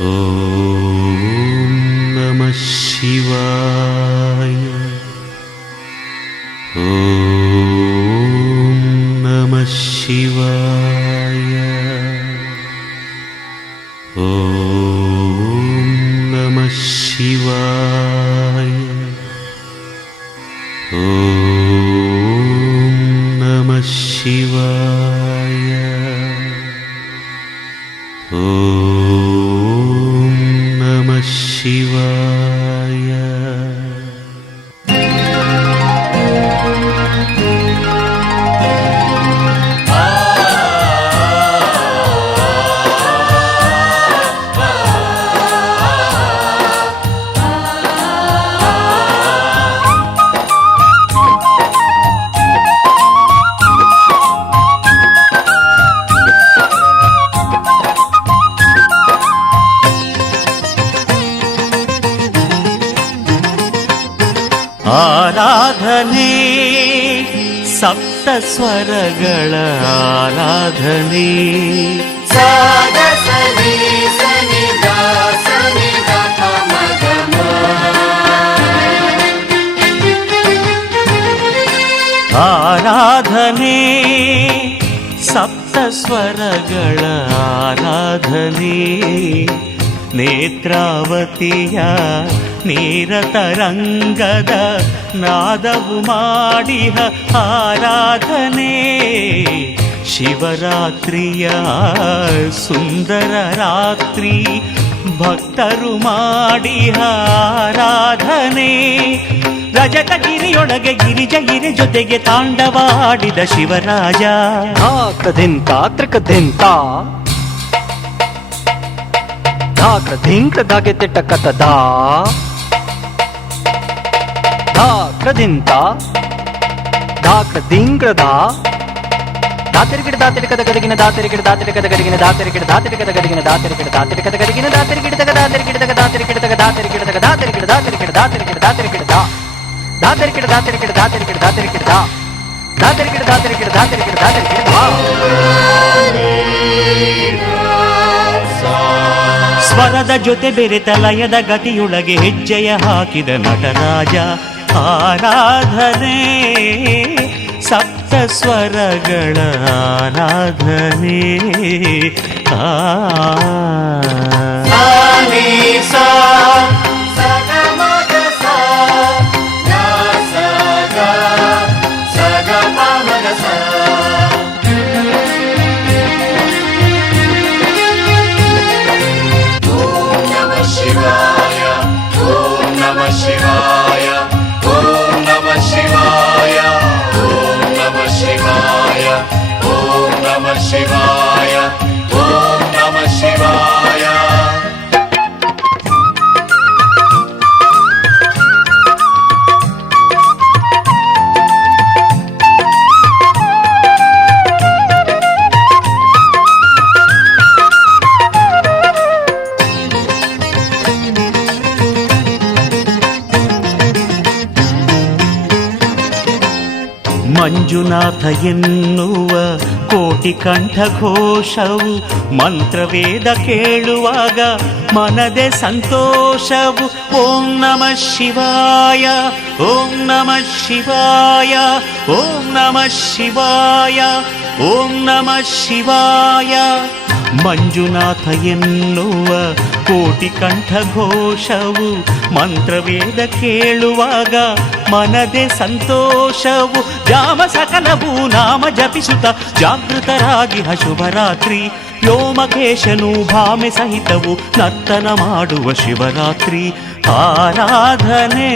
ಓಂ ನಮಃ ಶಿವಾಯ. ಓಂ ನಮಃ ಶಿವಾಯ. ಓಂ ನಮಃ ಶಿವಾಯ. ಓಂ ನಮಃ ಶಿವಾಯ. ಓಂ ನಮಃ ಶಿವಾಯ. ಆರಾಧನೆ ಸಪ್ತ ಸ್ವರಗಳ ಆರಾಧನೆ. ಆರಾಧನೆ ಸಪ್ತ ಸ್ವರಗಳ ಆರಾಧನೆ. ನೇತ್ರಾವತಿಯ ನೀರತರಂಗದ ನಾದವು ಮಾಡಿಹ ಆರಾಧನೆ. ಶಿವರಾತ್ರಿಯ ಸುಂದರ ರಾತ್ರಿ ಭಕ್ತರು ಮಾಡಿಹ ಆರಾಧನೆ. ರಜತಗಿರಿಯೊಳಗೆ ಗಿರಿಜಗಿರಿ ಜೊತೆಗೆ ತಾಂಡವಾಡಿದ ಶಿವರಾಜ. ಕದೆಂತ ತ್ರಿಕದೆಂತ ಧಾಕ್ರದಿಂಕ್ರ ಧಾಗೆ ತೆಟ್ಟ ಕತದ ಧಾಕ್ರದಿಂತ ಧಾಕ್ರದಿಂಕ್ರದ ದಾತರಿಗಿಡ ದಾತರಿಕದ ಗದಗಿನ ದಾತರಿಗಿಡ ದಾತರಿಕದ ಗದಗಿನ ದಾತರಿಗಿಡ ದಾತರಿಕದ ಗದಗಿನ ದಾತರಿಗಿಡ ದಾತರಿಕದ ಗದಗಿನ ದಾತರಿಗಿಡದಾಗ ದಾತರಿಗಿಡದಾಗ ದಾತರಿಗಿಡದಾಗ ದಾತರಿಗಿಡದಾಗ ದಾತರಿಗಿಡ ದಾತರಿಗಿಡ ದಾತರಿಗಿಡ ದಾತರಿಗಿಡದ ದಾತರಿಗಿಡ ದಾತರಿಗಿಡ ದಾತರಿಗಿಡ ದಾತರಿಗಿಡದ ದಾತರಿಗಿಡ ದಾತರಿಗಿಡ ದಾತರಿಗಿಡ ದಾತರಿಗಿಡ. ಸ್ವರದ ಜೊತೆ ಬೆರೆತ ಲಯದ ಗತಿಯೊಳಗೆ ಹೆಜ್ಜೆಯ ಹಾಕಿದ ನಟರಾಜ. ಆರಾಧನೆ ಸಪ್ತ ಸ್ವರಗಳ ಆರಾಧನೆ. ಶಿವಾಯ ಓಂ ನಮಃ ಶಿವಾಯ. ಮಂಜುನಾಥ ಎನ್ನುವ ಕೋಟಿ ಕಂಠ ಘೋಷವು ಮಂತ್ರವೇದ ಕೇಳುವಾಗ ಮನದೆ ಸಂತೋಷವು. ಓಂ ನಮಃ ಶಿವಾಯ ಓಂ ನಮಃ ಶಿವಾಯ ಓಂ ನಮಃ ಶಿವಾಯ ಓಂ ನಮಃ ಶಿವಾಯ. ಮಂಜುನಾಥ ಎನ್ನುವ ಕೋಟಿ ಕಂಠ ಘೋಷವು ಮಂತ್ರವೇದ ಕೇಳುವಾಗ ಮನದೆ ಸಂತೋಷವು. ಜಾಮ ಸಕಲವು ನಾಮ ಜಪಿಸುತ್ತ ಜಾಗೃತರಾಗಿ ಶುಭರಾತ್ರಿ. ವ್ಯೋಮಕೇಶನು ಭಾಮೆ ಸಹಿತವು ನರ್ತನ ಮಾಡುವ ಶಿವರಾತ್ರಿ. ಆರಾಧನೆ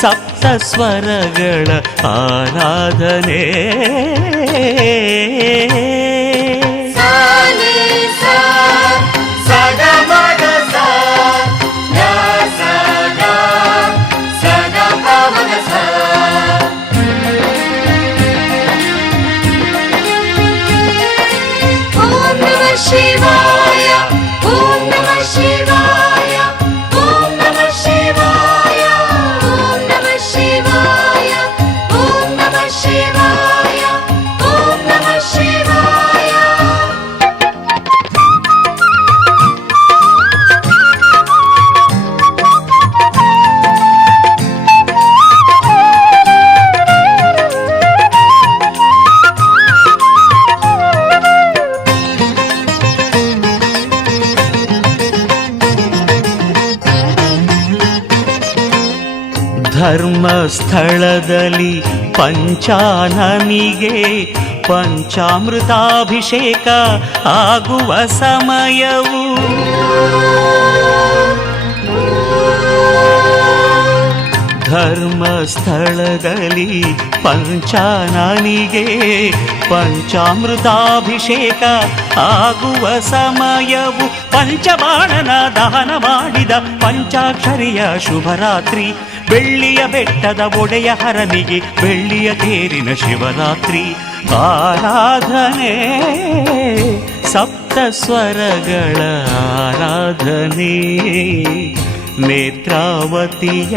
ಸಪ್ತ ಸ್ವರಗಳ ಆರಾಧನೆ. ಶಿವಾಯ ಓಂ ನಮಃ ಶಿವಾಯ ಓಂ ನಮಃ ಶಿವಾಯ ಓಂ ನಮಃ ಶಿವಾಯ ಓಂ ನಮಃ ಶಿವಾಯ ಓಂ ನಮಃ ಶಿವಾಯ. ಧರ್ಮಸ್ಥಳದಲ್ಲಿ ಪಂಚಾನನಿಗೆ ಪಂಚಾಮೃತಾಭಿಷೇಕ ಆಗುವ ಸಮಯವು ಧರ್ಮಸ್ಥಳದಲ್ಲಿ ಪಂಚಾನನಿಗೆ ಪಂಚಾಮೃತಾಭಿಷೇಕ ಆಗುವ ಸಮಯವು ಪಂಚಬಾಣನ ದಹನ ಮಾಡಿದ ಪಂಚಾಕ್ಷರಿಯ ಶುಭರಾತ್ರಿ ಬೆಳ್ಳಿಯ ಬೆಟ್ಟದ ಒಡೆಯ ಹರನಿಗೆ ಬೆಳ್ಳಿಯ ತೇರಿನ ಶಿವರಾತ್ರಿ ಆರಾಧನೆ ಸಪ್ತ ಸ್ವರಗಳ ಆರಾಧನೆ ನೇತ್ರಾವತಿಯ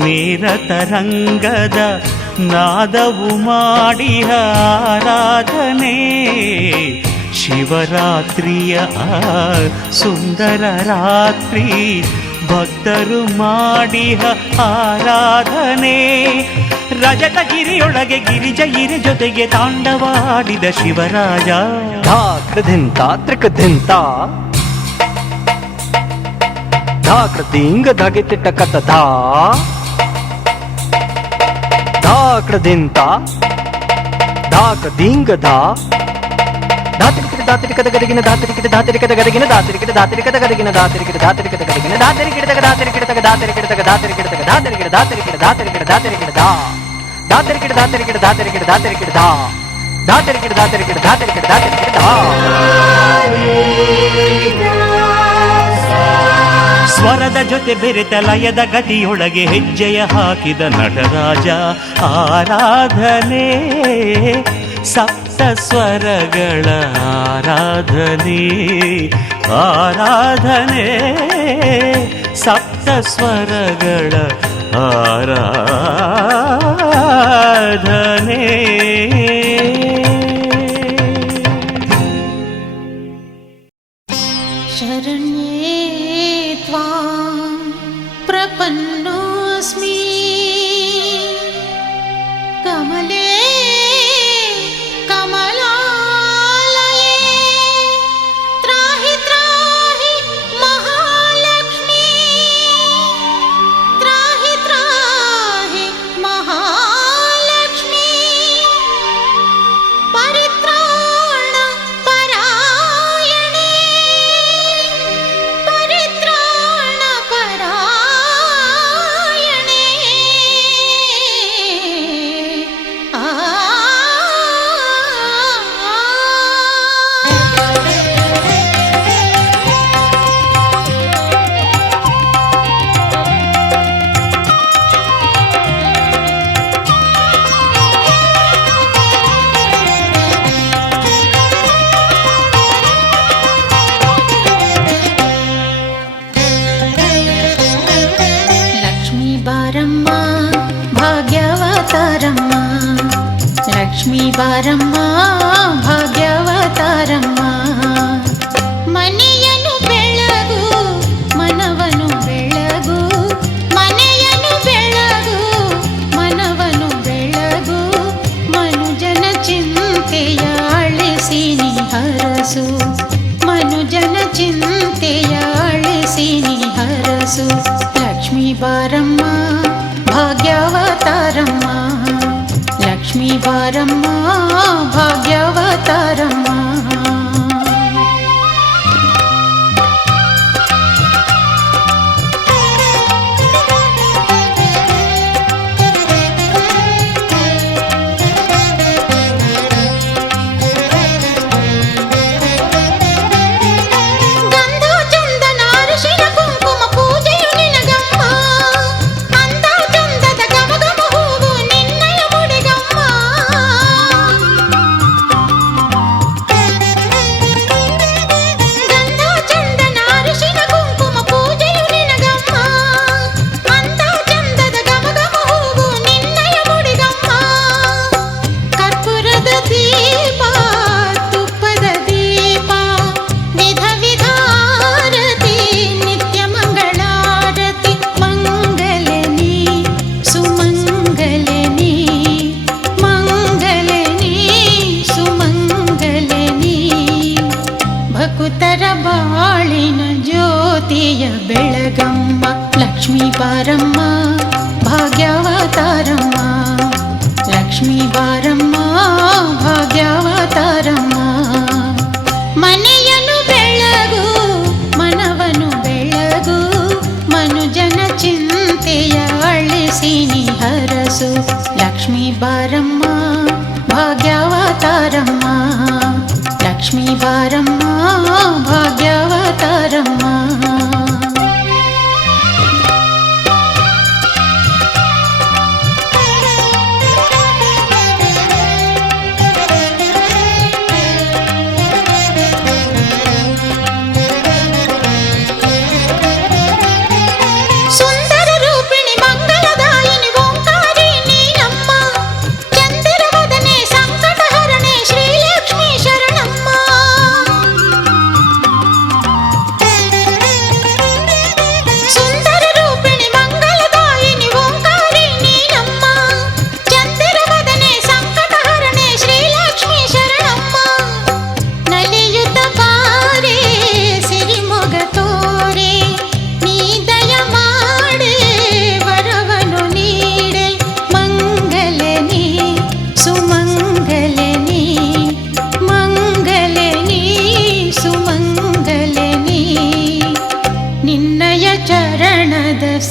ನೇರತರಂಗದ ನಾದವು ಮಾಡಿಹ ಆರಾಧನೆ ಶಿವರಾತ್ರಿಯ ಸುಂದರ ರಾತ್ರಿ ಭಕ್ತರು ಮಾಡಿಹ ಆರಾಧನೆ ರಜತಗಿರಿಯೊಳಗೆ ಗಿರಿಜಯಿರಿ ಜೊತೆಗೆ ತಾಂಡವಾಡಿದ ಶಿವರಾಜ ಧಾಕೃದಿಂತ ತ್ರಿಕದಿಂತ ಧಾಕೃದಿಂಗ ಧಗಿತಿಟ್ಟ ಕಥದ ಧಾಕೃದಿಂತ ಧಾಕದಿಂಗ ಧಾತರಿಕಿಟ ಧಾತರಿಕದ ಗದಗಿನ ಧಾತರಿಕಿಟ ಧಾತರಿಕದ ಗದಗಿನ ಧಾತರಿಕಿಟ ಧಾತರಿಕದ ಗದಗಿನ ಧಾತರಿಕಿಟ ಧಾತರಿಕದ ಗದಗಿನ ಧಾತರಿಕಿಟದ ಧಾತರಿಕಿಟದ ಧಾತರಿಕಿಟದ ಧಾತರಿಕಿಟದ ಧಾತರಿಕಿಟ ಧಾತರಿಕಿಟ ಧಾತರಿಕಿಟ ಧಾತರಿಕಿಟ ಧಾತರಿಕಿಟ ಧಾತರಿಕಿಟ ಧಾತರಿಕಿಟ ಧಾತರಿಕಿಟ ಧಾತರಿಕಿಟ ಧಾತರಿಕಿಟ ಧಾತರಿಕಿಟ ಧಾತರಿಕಿಟ ಸ್ವರದ ಜೊತೆ ಬೆರೆತ ಲಯದ ಗತಿಯೊಳಗೆ ಹೆಜ್ಜೆಯ ಹಾಕಿದ ನಟರಾಜ ಆರಾಧನೆ ಸಪ್ತ ಸ್ವರಗಳ ಆರಾಧನೆ ಆರಾಧನೆ ಸಪ್ತ ಸ್ವರಗಳ ಆರಾಧನೆ ಶರಣ್ಯೇ ತ್ವಾಂ ಪ್ರಪನ್ನೋಸ್ಮಿ ಕಮಲೇ ಕಮಲಾಲಯೇ ತ್ರಾಹಿ ತ್ರಾಹಿ ಮಹಾಲಕ್ಷ್ಮೀ ತ್ರಾಹಿ ತ್ರಾಹಿ ಮಹಾಲಕ್ಷ್ಮೀ ಪರಿತ್ರಾಣ ಪರಾಯಣೇ ಪರಿತ್ರಾಣ ಪರಾಯಣೇ ಲಕ್ಷ್ಮೀ ಬಾರಮ್ಮ ಭಾಗ್ಯವತಾರಮ್ಮ ಲಕ್ಷ್ಮೀ ಬಾರಮ್ಮ ಭಾಗ್ಯವತಾರಮ್ಮ ಮನೆಯನ್ನು ಬೆಳಗು ಮನವನು ಬೆಳಗು ಮನೆಯನ್ನು ಬೆಳಗು ಮನವನು ಬೆಳಗು ಮನುಜನ ಚಿಂತೆಯ ಅಳಿಸಿ ನೀ ಹರಸು ಮನುಜನ ಚಿಂತೆಯ ಅಳಿಸಿ ನೀ ಹರಸು ಲಕ್ಷ್ಮೀ ಬಾರಮ್ಮ ಭಾಗ್ಯವತಾರಮ್ಮ ಲಕ್ಷ್ಮೀ ಬಾರಮ್ಮ ಭಾಗ್ಯವತಾರಮ್ಮ ಗಂಧ ಚಂದನ ಅರಿಶಿನ ಕುಂಕುಮ ಪೂಜೆಯು ನಿನಗಮ್ಮ ಅಂದ ಚಂದದ ಗಮಗಮ ಹೂವು ನಿನ್ನಯ ಮುಡಿಗಮ್ಮ ಲಕ್ಷ್ಮೀ ಬಾರಮ್ಮ ಭಾಗ್ಯಾವತಾರಮ್ಮ. ಮನೆಯನ್ನು ಬೆಳಗು ಮನವನು ಬೆಳಗು ಮನುಜನ ಚಿಂತೆಯ ಅಳಿಸಿ ನೀ ಹರಸು. ಲಕ್ಷ್ಮೀ ಬಾರಮ್ಮ ಭಾಗ್ಯಾವತಾರಮ್ಮ. ಲಕ್ಷ್ಮೀ ಬಾರಮ್ಮ ಭಾಗ್ಯಾವತಾರಮ್ಮ.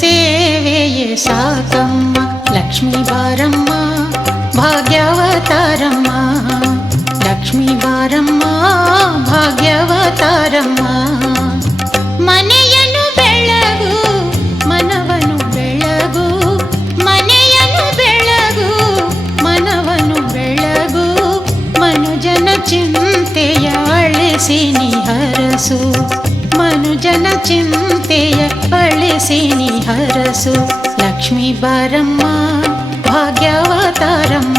ಸೇವೆಯೇ ಸಾಕಮ್ಮ. ಲಕ್ಷ್ಮೀ ಬಾರಮ್ಮ ಭಾಗ್ಯಾವತಾರಮ್ಮ. ಲಕ್ಷ್ಮೀ ಬಾರಮ್ಮ ಭಾಗ್ಯಾವತಾರಮ್ಮ. ಮನೆಯನ್ನು ಬೆಳಗು ಮನವನು ಬೆಳಗು ಮನೆಯನ್ನು ಬೆಳಗು ಮನವನು ಬೆಳಗು ಮನುಜನ ಚಿಂತೆಯ ಅಳಿಸಿ ನೀ ಹರಸು. ಮನುಜನ ಚಿಂತೆಯ ಅಳಿಸಿ ನೀ ಹರಸು. ಲಕ್ಷ್ಮೀ ಬಾರಮ್ಮ ಭಾಗ್ಯಾವತಾರಮ್ಮ.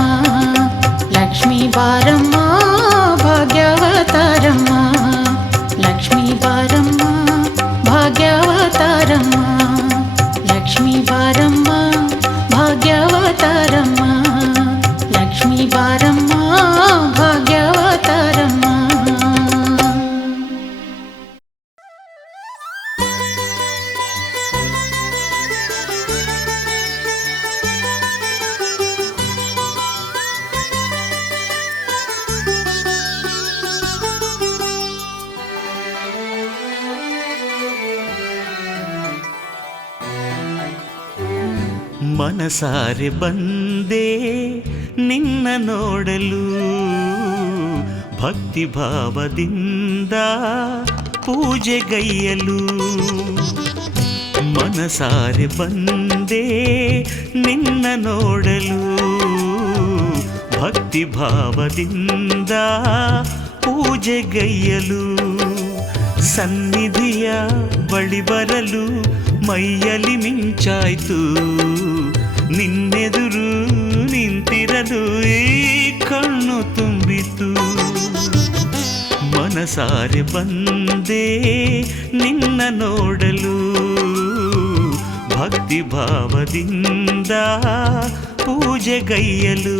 ಲಕ್ಷ್ಮೀ ಬಾರಮ್ಮ ಭಾಗ್ಯಾವತಾರಮ್ಮ. ಲಕ್ಷ್ಮೀ ಬಾರಮ್ಮ ಭಾಗ್ಯಾವತಾರಮ್ಮ. ಲಕ್ಷ್ಮೀ ಬಾರಮ್ಮ ಭಾಗ್ಯಾವತಾರಮ್ಮ. ಲಕ್ಷ್ಮೀ ಬಾರಮ್ಮ ಭಾಗ್ಯಾವತಾರಮ್ಮ. ಮನಸಾರೆ ಬಂದೆ ನಿನ್ನ ನೋಡಲು, ಭಕ್ತಿ ಭಾವದಿಂದ ಪೂಜೆಗೈಯಲು. ಮನಸಾರೆ ಬಂದೆ ನಿನ್ನ ನೋಡಲು, ಭಕ್ತಿ ಭಾವದಿಂದ ಪೂಜೆಗೈಯಲು. ಸನ್ನಿಧಿಯ ಬಳಿ ಬರಲು ಮೈಯಲ್ಲಿ ಮಿಂಚಾಯ್ತು, ನಿನ್ನೆದುರು ನಿಂತಿರಲು ಈ ಕಣ್ಣು ತುಂಬಿತು. ಮನಸಾರೆ ಬಂದೆ ನಿನ್ನ ನೋಡಲು, ಭಕ್ತಿ ಭಾವದಿಂದ ಪೂಜೆಗೈಯಲು.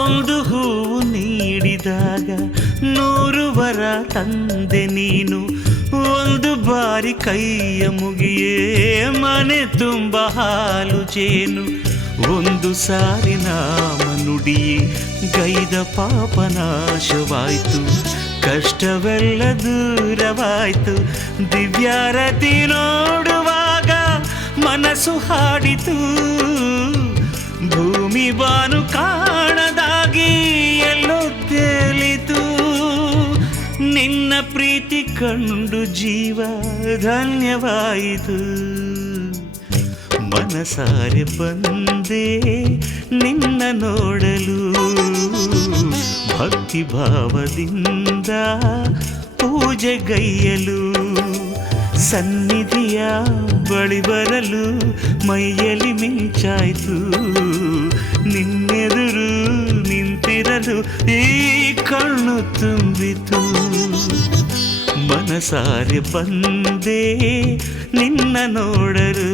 ಒಂದು ಹೂವು ನೀಡಿದಾಗ 100 ವರ ತಂದೆ ನೀನು. ಒಂದು ಬಾರಿ ಕೈಯ ಮುಗಿಯೇ ಮನೆ ತುಂಬ ಹಾಲು ಜೇನು. ಒಂದು ಸಾರಿ ನಾಮ ನುಡಿಯೇ ಗೈದ ಪಾಪ ನಾಶವಾಯ್ತು, ಕಷ್ಟವೆಲ್ಲ ದೂರವಾಯ್ತು. ದಿವ್ಯಾರತಿ ನೋಡುವಾಗ ಮನಸ್ಸು ಹಾಡಿತು, ಭೂಮಿ ಬಾನು ಕಾಣದಾಗಿ ಎಲ್ಲೋ ತೇಲಿತು. ನಿನ್ನ ಪ್ರೀತಿ ಕಂಡು ಜೀವ ಧನ್ಯವಾಯಿತು. ಮನಸಾರೆ ಬಂದೆ ನಿನ್ನ ನೋಡಲು, ಭಕ್ತಿ ಭಾವದಿಂದ ಪೂಜೆಗೈಯಲು. ಸನ್ನಿಧಿಯ ಬಳಿ ಬರಲು ಮೈಯಲ್ಲಿ ಮಿಂಚಾಯ್ತು, ನಿನ್ನೆದುರು ನಿಂತಿರಲು ಈ ಕಣ್ಣು ತುಂಬಿತು. ಮನಸಾರೆ ಬಂದೆ ನಿನ್ನ ನೋಡಲು,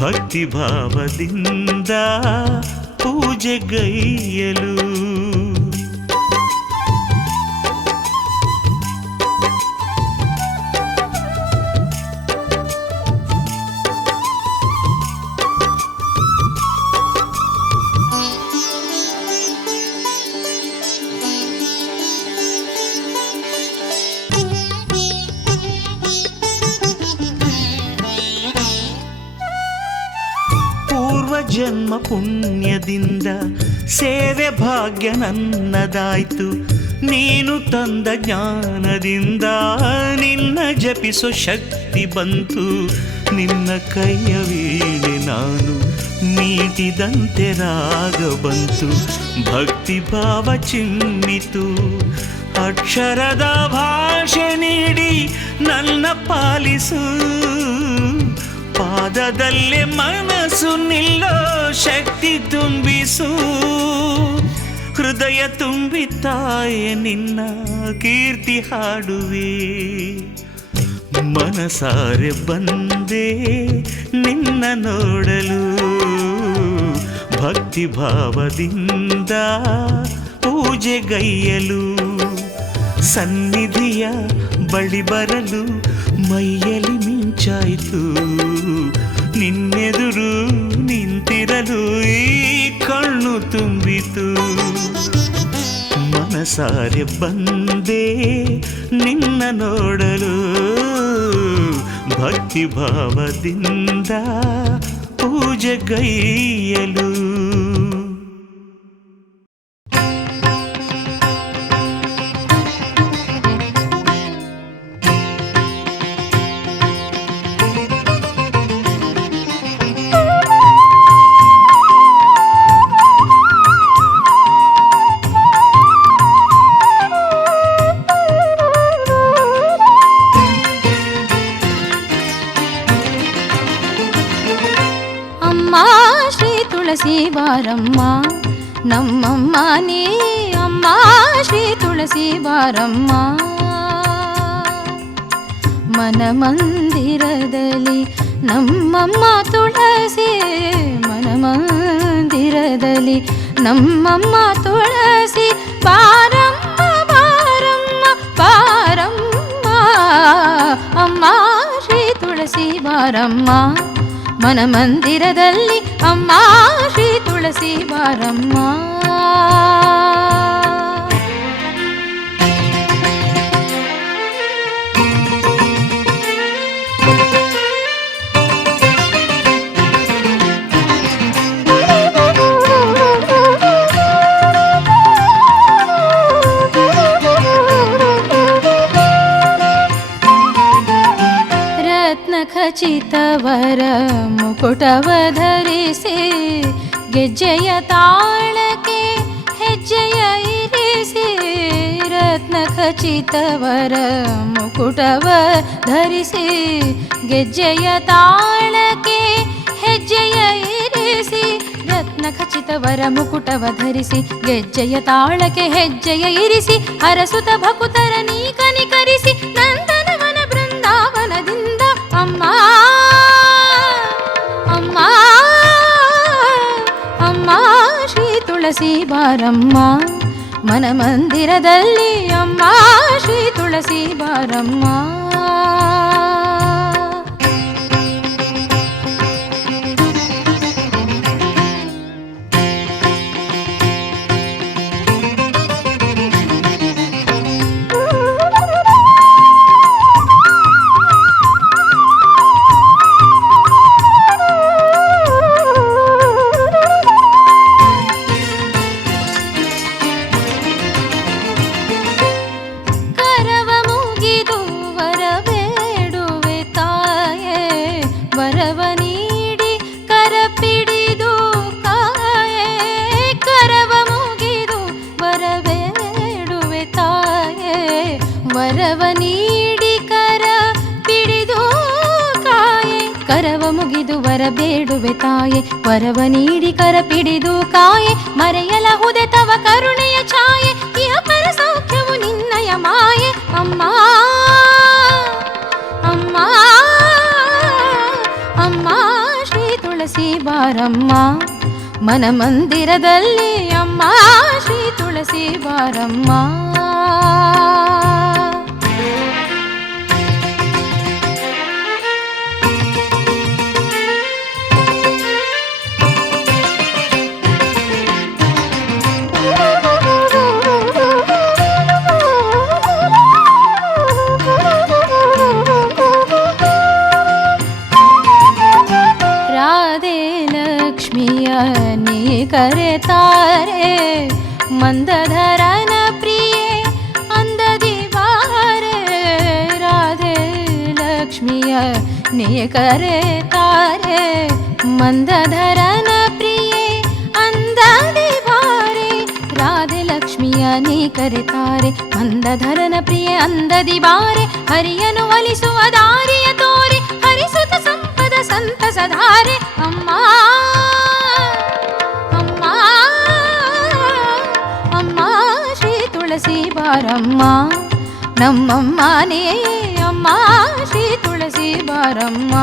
ಭಕ್ತಿ ಭಾವದಿಂದ ಪೂಜೆಗೈಯಲು. ಜನ್ಮ ಪುಣ್ಯದಿಂದ ಸೇವೆ ಭಾಗ್ಯ ನನ್ನದಾಯ್ತು, ನೀನು ತಂದ ಜ್ಞಾನದಿಂದ ನಿನ್ನ ಜಪಿಸೋ ಶಕ್ತಿ ಬಂತು. ನಿನ್ನ ಕೈಯ ವೀಣೆ ನಾನು ಮೀಟಿದಂತೆ ರಾಗ ಬಂತು, ಭಕ್ತಿ ಭಾವ ಚಿಮ್ಮಿತು. ಅಕ್ಷರದ ಭಾಷೆ ನೀಡಿ ನನ್ನ ಪಾಲಿಸು, ಪಾದದಲ್ಲೇ ಮನಸ್ಸು ನಿಲ್ಲೋ ಶಕ್ತಿ ತುಂಬಿಸು. ಹೃದಯ ತುಂಬಿ ತಾಯೆ ನಿನ್ನ ಕೀರ್ತಿ ಹಾಡುವೆ, ಮನಸಾರೆ ಬಂದೆ ನಿನ್ನ ನೋಡಲು, ಭಕ್ತಿ ಭಾವದಿಂದ ಪೂಜೆಗೈಯಲು. ಸನ್ನಿಧಿಯ ಬಳಿ ಬರಲು ಮೈಯಲ್ಲಿ ಮಿಂಚಾಯ್ತು, ನಿನ್ನೆದುರು ನಿಂತಿರಲು ಈ ಕಣ್ಣು ತುಂಬಿತು. ಮನಸಾರೆ ಬಂದೆ ನಿನ್ನ ನೋಡಲು, ಭಕ್ತಿ ಭಾವದಿಂದ ಪೂಜೆಗೈಯಲು. ತುಳಸಿ ಬಾರಮ್ಮ ನಮ್ಮಮ್ಮ ನೀ ಅಮ್ಮ, ಶ್ರೀ ತುಳಸಿ ಬಾರಮ್ಮ. ಮನ ಮಂದಿರದಲ್ಲಿ ನಮ್ಮಮ್ಮ ತುಳಸಿ, ಮನ ಮಂದಿರದಲ್ಲಿ ನಮ್ಮಮ್ಮ ತುಳಸಿ ಬಾರಮ್ಮ ಬಾರಮ್ಮ ಬಾರಮ್ಮ. ಅಮ್ಮ ಶ್ರೀ ತುಳಸಿ ಬಾರಮ್ಮ, ಮನ ಮಂದಿರದಲ್ಲಿ ಅಮ್ಮ ಶ್ರೀ ತುಳಸಿ ಬಾರಮ್ಮ. ಖಚಿತವರ ಮುಕುಟವ ಧರಿಸಿ, ಗೆಜ್ಜೆಯ ತಾಳಕ್ಕೆ ಹೆಜ್ಜೆಯ ಇರಿಸಿ. ರತ್ನ ಖಚಿತವರ ಮುಕುಟವ ಧರಿಸಿ, ಗೆಜ್ಜೆಯ ತಾಳಕ್ಕೆ ಹೆಜ್ಜೆಯ ಇರಿಸಿ. ರತ್ನ ಖಚಿತವರ ಮುಕುಟವ ಧರಿಸಿ, ಗೆಜ್ಜೆಯ ತಾಳಕ್ಕೆ ಹೆಜ್ಜೆಯ ಇರಿಸಿ. ಹರಸುತ ಭಕುತರ ನೀ ಕನಿಕರಿಸಿ, ನಂದನವನ ಬೃಂದಾವನದಿಂದ ಅಮ್ಮ ಅಮ್ಮ ಅಮ್ಮ ಶ್ರೀ ತುಳಸಿ ಬಾರಮ್ಮ. ಮನ ಮಂದಿರದಲ್ಲಿ ಅಮ್ಮ ಶ್ರೀ ತುಳಸಿ ಬಾರಮ್ಮ. ಕರವ ಮುಗಿದು ವರ ವರ ಬೇಡುವೆ ತಾಯೆ, ವರವ ನೀಡಿ ಕರ ಪಿಡಿದು ಕಾಯೆ, ಮರೆಯಲಹುದೆ ತವ ಕರುಣೆಯ ಛಾಯೆ, ಇಹ ಪರ ಸೌಖ್ಯವು ನಿನ್ನಯ ಮಾಯೆ. ಅಮ್ಮ ಅಮ್ಮ ಅಮ್ಮ ಶ್ರೀ ತುಳಸಿ ಬಾರಮ್ಮ, ಮನ ಮಂದಿರದಲ್ಲಿ ಅಮ್ಮ ಶ್ರೀ ತುಳಸಿ ಬಾರಮ್ಮ. ರಾಧೆ ಲಕ್ಷ್ಮಿಯ ನೀ ಕರೆತಾರೆ, ಮಂದಧರನ ಪ್ರಿಯೆ ಅಂದದಿ ಬಾರೆ. ರಾಧೆ ಲಕ್ಷ್ಮಿಯ ನೀ ಕರೆತಾರೆ, ಮಂದಧರನ ಪ್ರಿಯೆ ಅಂದದಿ ಬಾರೆ. ರಾಧೆ ಲಕ್ಷ್ಮಿಯ ನೀ ಕರೆತಾರೆ, ಮಂದಧರನ ಪ್ರಿಯೆ ಅಂದದಿ ಬಾರೆ. ಹರಿಯನು ಒಲಿಸುವ ದಾರಿಯ ತೋರೆ, ಹರಿಸುತ್ತ ಸಂಪದ ಸಂತಸಧಾರೆ. ಅಮ್ಮ ಅಮ್ಮ ಅಮ್ಮ ಶ್ರೀ ತುಳಸಿ ಬಾರಮ್ಮ, ನಮ್ಮಮ್ಮನೇ ಅಮ್ಮ ಶ್ರೀ ತುಳಸಿ ಬಾರಮ್ಮ.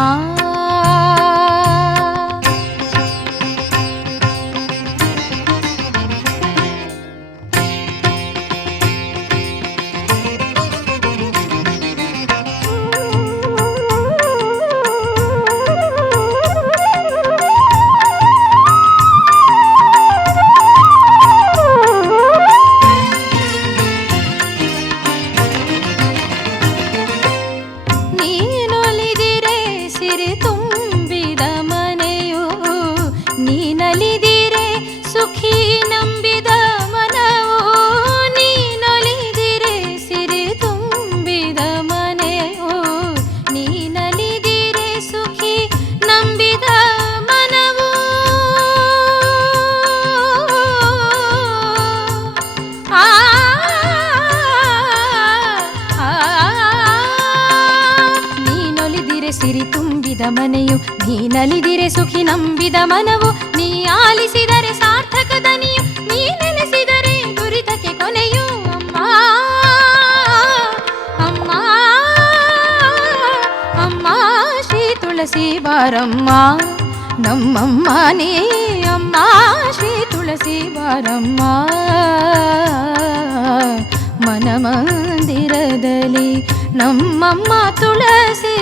ನೀನೊಲಿದಿರೆ ಸಿರಿ ತುಂಬಿದ ಮನೆಯು, ನೀನಲಿದಿರೆ ಸುಖಿ ನಂಬಿದ ಮನವು. ನೀನೊಲಿದಿರೆ ಸಿರಿ ತುಂಬಿದ ಮನೆಯು, ನೀನಲಿದಿರೆ ಸುಖಿ ನಂಬಿದ ಮನವು. ಆ ನೀನೊಲಿದಿರೆ ಸಿರಿ ತುಂಬಿದ ಮನೆಯು, ನೀನಲಿದಿರೆ ಸುಖಿ ನಂಬಿದ ಮನವು. ನೀ ಆಲಿಸಿದರೆ ಸಾರ್ಥಕ ದನಿಯು, ನೀ ನೆಲೆಸಿದರೆ ದುರಿತಕ್ಕೆ ಕೊನೆಯು. ಅಮ್ಮ ಅಮ್ಮ ಅಮ್ಮ ಶ್ರೀ ತುಳಸಿ ಬಾರಮ್ಮ, ನಮ್ಮಮ್ಮನೇ ಅಮ್ಮ ಶ್ರೀ ತುಳಸಿ ಬಾರಮ್ಮ. ಮನ ಮಂದಿರದಲ್ಲಿ ನಮ್ಮಮ್ಮ ತುಳಸಿ,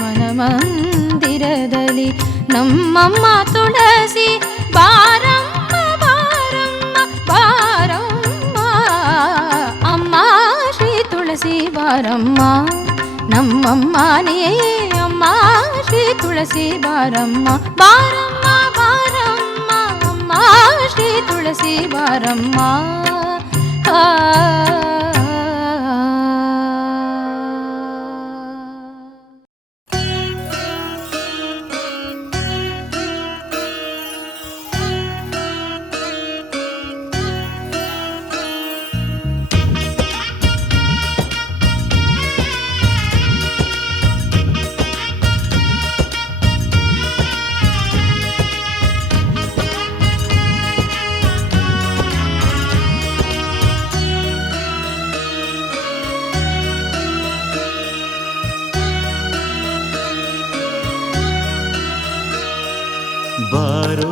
ಮನ ಮಂದಿರದಲ್ಲಿ ನಮ್ಮಮ್ಮ ತುಳಸಿ ಬಾರಮ್ಮ ಬಾರಮ್ಮ ಬಾರಮ್ಮ. ಅಮ್ಮ ಶ್ರೀ ತುಳಸಿ ಬಾರಮ್ಮ, ನಮ್ಮಮ್ಮನೇ ಅಮ್ಮ ಶ್ರೀ ತುಳಸಿ ಬಾರಮ್ಮ. ಬಾರಮ್ಮ ಬಾರಮ್ಮ ಅಮ್ಮ ಶ್ರೀ ತುಳಸಿ ಬಾರಮ್ಮ. ಬಾರೋ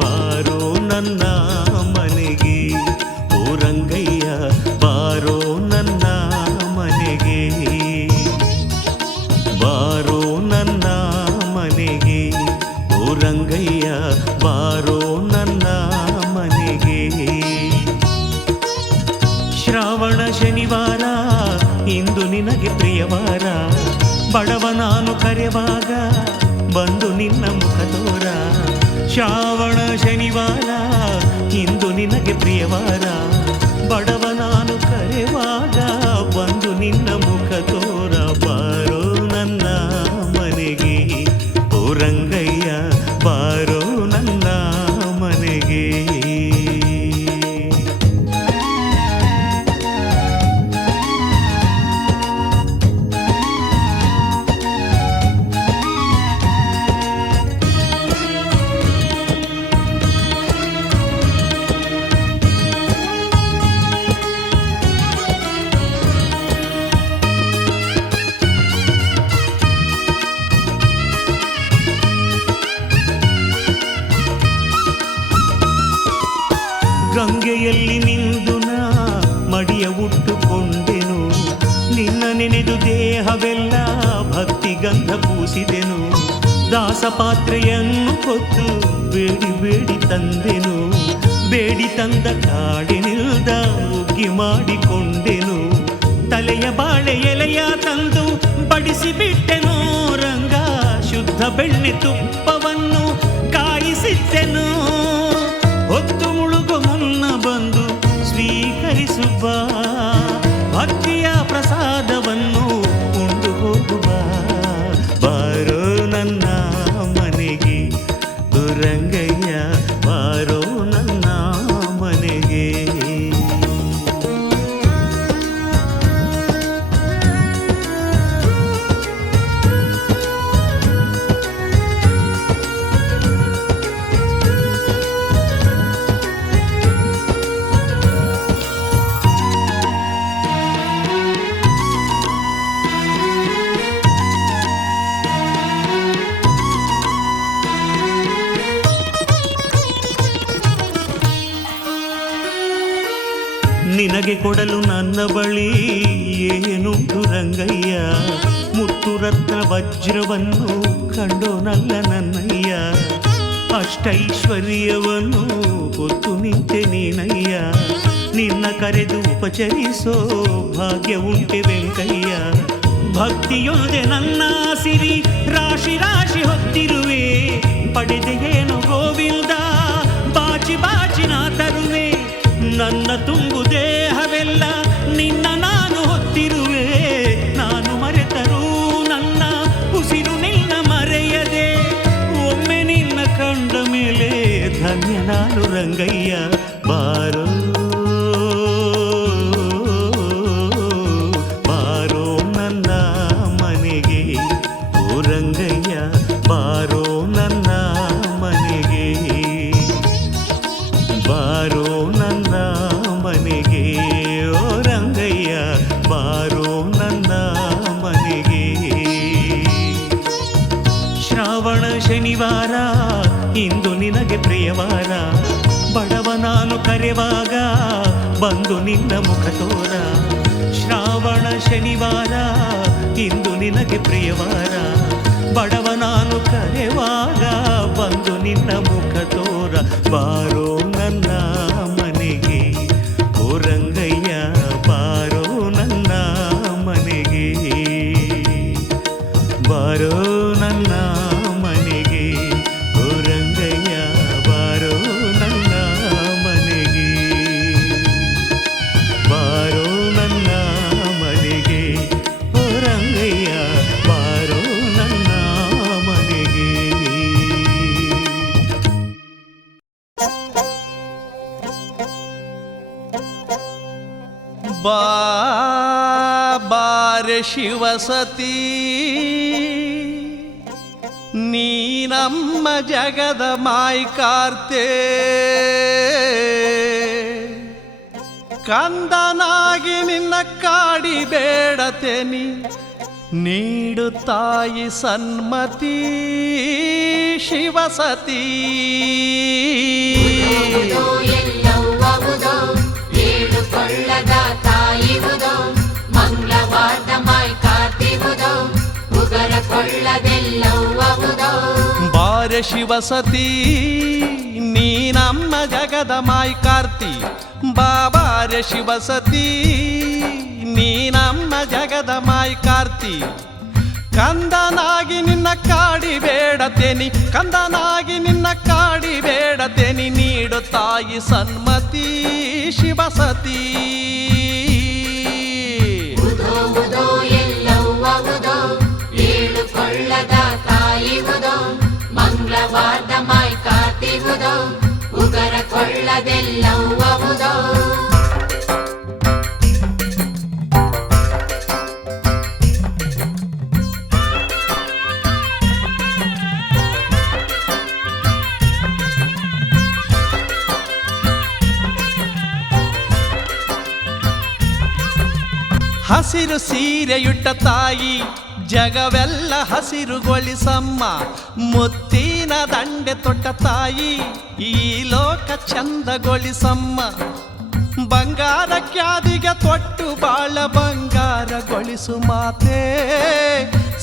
ಬಾರೋ ನನ್ನ ಮನೆಗೆ, ಓ ರಂಗಯ್ಯ ಬಾರೋ ನನ್ನ ಮನೆಗೆ. ಬಾರೋ ನನ್ನ ಮನೆಗೆ, ಓ ರಂಗಯ್ಯ ಬಾರೋ ನನ್ನ ಮನೆಗೆ. ಶ್ರಾವಣ ಶನಿವಾರ ಇಂದು ನಿನಗೆ ಪ್ರಿಯವಾರ, ಬಡವ ನಾನು ಕರೆವಾಗ ಬಂದು ನಿನ್ನ ಮುಖ ತೋರ. ಶ್ರಾವಣ ಶನಿವಾರ ಇಂದು ನಿನಗೆ ಪ್ರಿಯವಾರ, ಬಡವ ನಾನು ಕರೆವಾಗ ಬಂದು ನಿನ್ನ ಮುಖ ತೋರ. ಬಾರೋ ನನ್ನ ಮನೆಗೆ, ಓ ರಂಗಯ್ಯ ಬಾರೋ ನನ್ನ ಮನೆಗೆ. ಮೆಚ್ಚಿದೆನು. ದಾಸಪಾತ್ರೆಯನ್ನು ಹೊತ್ತು ಬೇಡಿ ಬೇಡಿ ತಂದೆನು. ಬೇಡಿ ತಂದ ಕಾಡಿನಿಲ್ದ ಉಗ್ಗಿ ಮಾಡಿಕೊಂಡೆನು. ತಲೆಯ ಬಾಳೆ ಎಲೆಯ ತಂದು ಬಡಿಸಿ ಬಿಟ್ಟೆನು ರಂಗ. ಶುದ್ಧ ಬೆಣ್ಣೆ ತುಪ್ಪವನ್ನು ಕಾಯಿಸಿದ್ದೆನು. ಹೊತ್ತು ಮುಳುಗು ಮುನ್ನ ಬಂದು ಸ್ವೀಕರಿಸುವ ಭಕ್ತಿಯ ಪ್ರಸಾದವನ್ನು ಉಂಡು ಹೋಗುವ. ಬಾರೋ ನನ್ನ ಮನೆಗೆ ರಂಗಯ್ಯ, ಬಾರೋ ನನ್ನ ಮನೆಗೆ. ನಿನಗೆ ಕೊಡಲು ನನ್ನ ಬಳಿ ಏನುಂಟು ರಂಗಯ್ಯ. ಮುತ್ತು ರತ್ನ ವಜ್ರವನ್ನು ಕಂಡೋನಲ್ಲ ನನ್ನಯ್ಯ. ಅಷ್ಟೈಶ್ವರ್ಯವನ್ನು ಹೊತ್ತು ನಿಂತೆ ನೀನಯ್ಯ. ನಿನ್ನ ಕರೆದು ಉಪಚರಿಸೋ ಭಾಗ್ಯ ಉಂಟೆ ವೆಂಕಯ್ಯ. ಭಕ್ತಿಯೊಂದೆ ನನ್ನ ಸಿರಿ ರಾಶಿ ರಾಶಿ ಹೊತ್ತಿರುವೆ. ಪಡೆದೆಯೇನು ಗೋವಿಂದ ಬಾಚಿ ಬಾಚಿ ನಾ ತರುವೆ. ನನ್ನ ತುಂಬು ದೇಹವೆಲ್ಲ ನಿನ್ನ ನಾನು ಹೊತ್ತಿರುವೆ. ನಾನು ಮರೆತರೂ ನನ್ನ ಉಸಿರು ನಿನ್ನ ಮರೆಯದೆ. ಒಮ್ಮೆ ನಿನ್ನ ಕಂಡ ಮೇಲೆ ಧನ್ಯ ನಾನು ರಂಗಯ್ಯ. ಬಾರೋ ಬಾರೋ ನನ್ನ ಮನೆಗೆ ಓ ರಂಗಯ್ಯ. ಬಾರೋ ನನ್ನ ಮನೆಗೆ, ಬಾರೋ ನನ್ನ ಮನೆಗೆ ಓ ರಂಗಯ್ಯ. ಬಾರೋ ನನ್ನ ಮನೆಗೆ. ಶ್ರಾವಣ ಶನಿವಾರ ಇಂದು ನಿನಗೆ ಪ್ರಿಯವಾರ. ಬಡವ ನಾನು ಕರೆವಾಗ ಬಂದು ನಿನ್ನ ಮುಖ ತೋರ. ಶ್ರಾವಣ ಶನಿವಾರ ಇಂದು ನಿನಗೆ ಪ್ರಿಯವಾರ. ಬಡವ ನಾನು ಕರೆವಾಗ ಬಂದು ನಿನ್ನ ಮುಖ ತೋರ. ಬಾರೋ ನನ್ನ ಮನೆಗೆ ಓ ರಂಗಯ್ಯ. ಬಾರೋ ನನ್ನ ಮನೆಗೆ, ಬಾರೋ ನನ್ನ ಮನೆಗೆ ಓ ರಂಗಯ್ಯ. ಬಾರೋ ನನ್ನ ಮನೆಗೆ, ಬಾರೋ ನನ್ನ ಮನೆಗೆ ಓ ರಂಗಯ್ಯ. ಬಾರೋ ನನ್ನ ಮನೆಗೆ. ಬಾರೆ ಶಿವಸತಿ, ನೀ ನಮ್ಮ ಜಗದ ಮಾಯ್ಕಾರ್ತೆ. ಕಂದನಾಗಿ ನಿನ್ನ ಕಾಡಿ ಬೇಡತೆನಿ, ನೀಡು ತಾಯಿ ಸನ್ಮತಿ ಶಿವಸತಿ. ಎಲ್ಲವವುದೋ ಹೇಳುಕೊಳ್ಳದ ತಾಯಿವುದೋ, ಮಂಗಳವಾದ ಮಾಯ್ ಕಾತಿವುದೋ, ಉಗರ ಕೊಳ್ಳದೆಲ್ಲವವುದೋ. ಬಾರೆ ಶಿವಸತಿ, ನೀ ನಮ್ಮ ಜಗದ ಮಾಯ್ ಕಾರ್ತಿ. ಬಾಬಾರೆ ಶಿವಸತಿ, ನೀ ನಮ್ಮ ಜಗದ ಮಾಯ್ ಕಾರ್ತಿ. ಕಂದನಾಗಿ ನಿನ್ನ ಕಾಡಿ ಬೇಡತೇನಿ, ಕಂದನಾಗಿ ನಿನ್ನ ಕಾಡಿ ಬೇಡತೇನಿ, ನೀಡು ತಾಯಿ ಸನ್ಮತಿ ಶಿವಸತಿ. ಉದೋ ಎಲ್ಲವವುದೋ ಹೇಳುಕೊಳ್ಳದ ತಾಯಿವುದೋ, ಮಂಗಳವಾದ ಮಾಯ್ ಕಾತಿವುದೋ, ಉಗರ ಕೊಳ್ಳದೆಲ್ಲವವುದೋ. ಹಸಿರು ಸೀರೆಯುಟ್ಟ ತಾಯಿ ಜಗವೆಲ್ಲ ಹಸಿರುಗೊಳಿಸಮ್ಮ. ಮುತ್ತಿನ ದಂಡೆ ತೊಟ್ಟ ತಾಯಿ ಈ ಲೋಕ ಚಂದಗೊಳಿಸಮ್ಮ. ಬಂಗಾರ ಕ್ಯಾದಿಗೆ ತೊಟ್ಟು ಬಾಳ ಬಂಗಾರಗೊಳಿಸು ಮಾತೆ,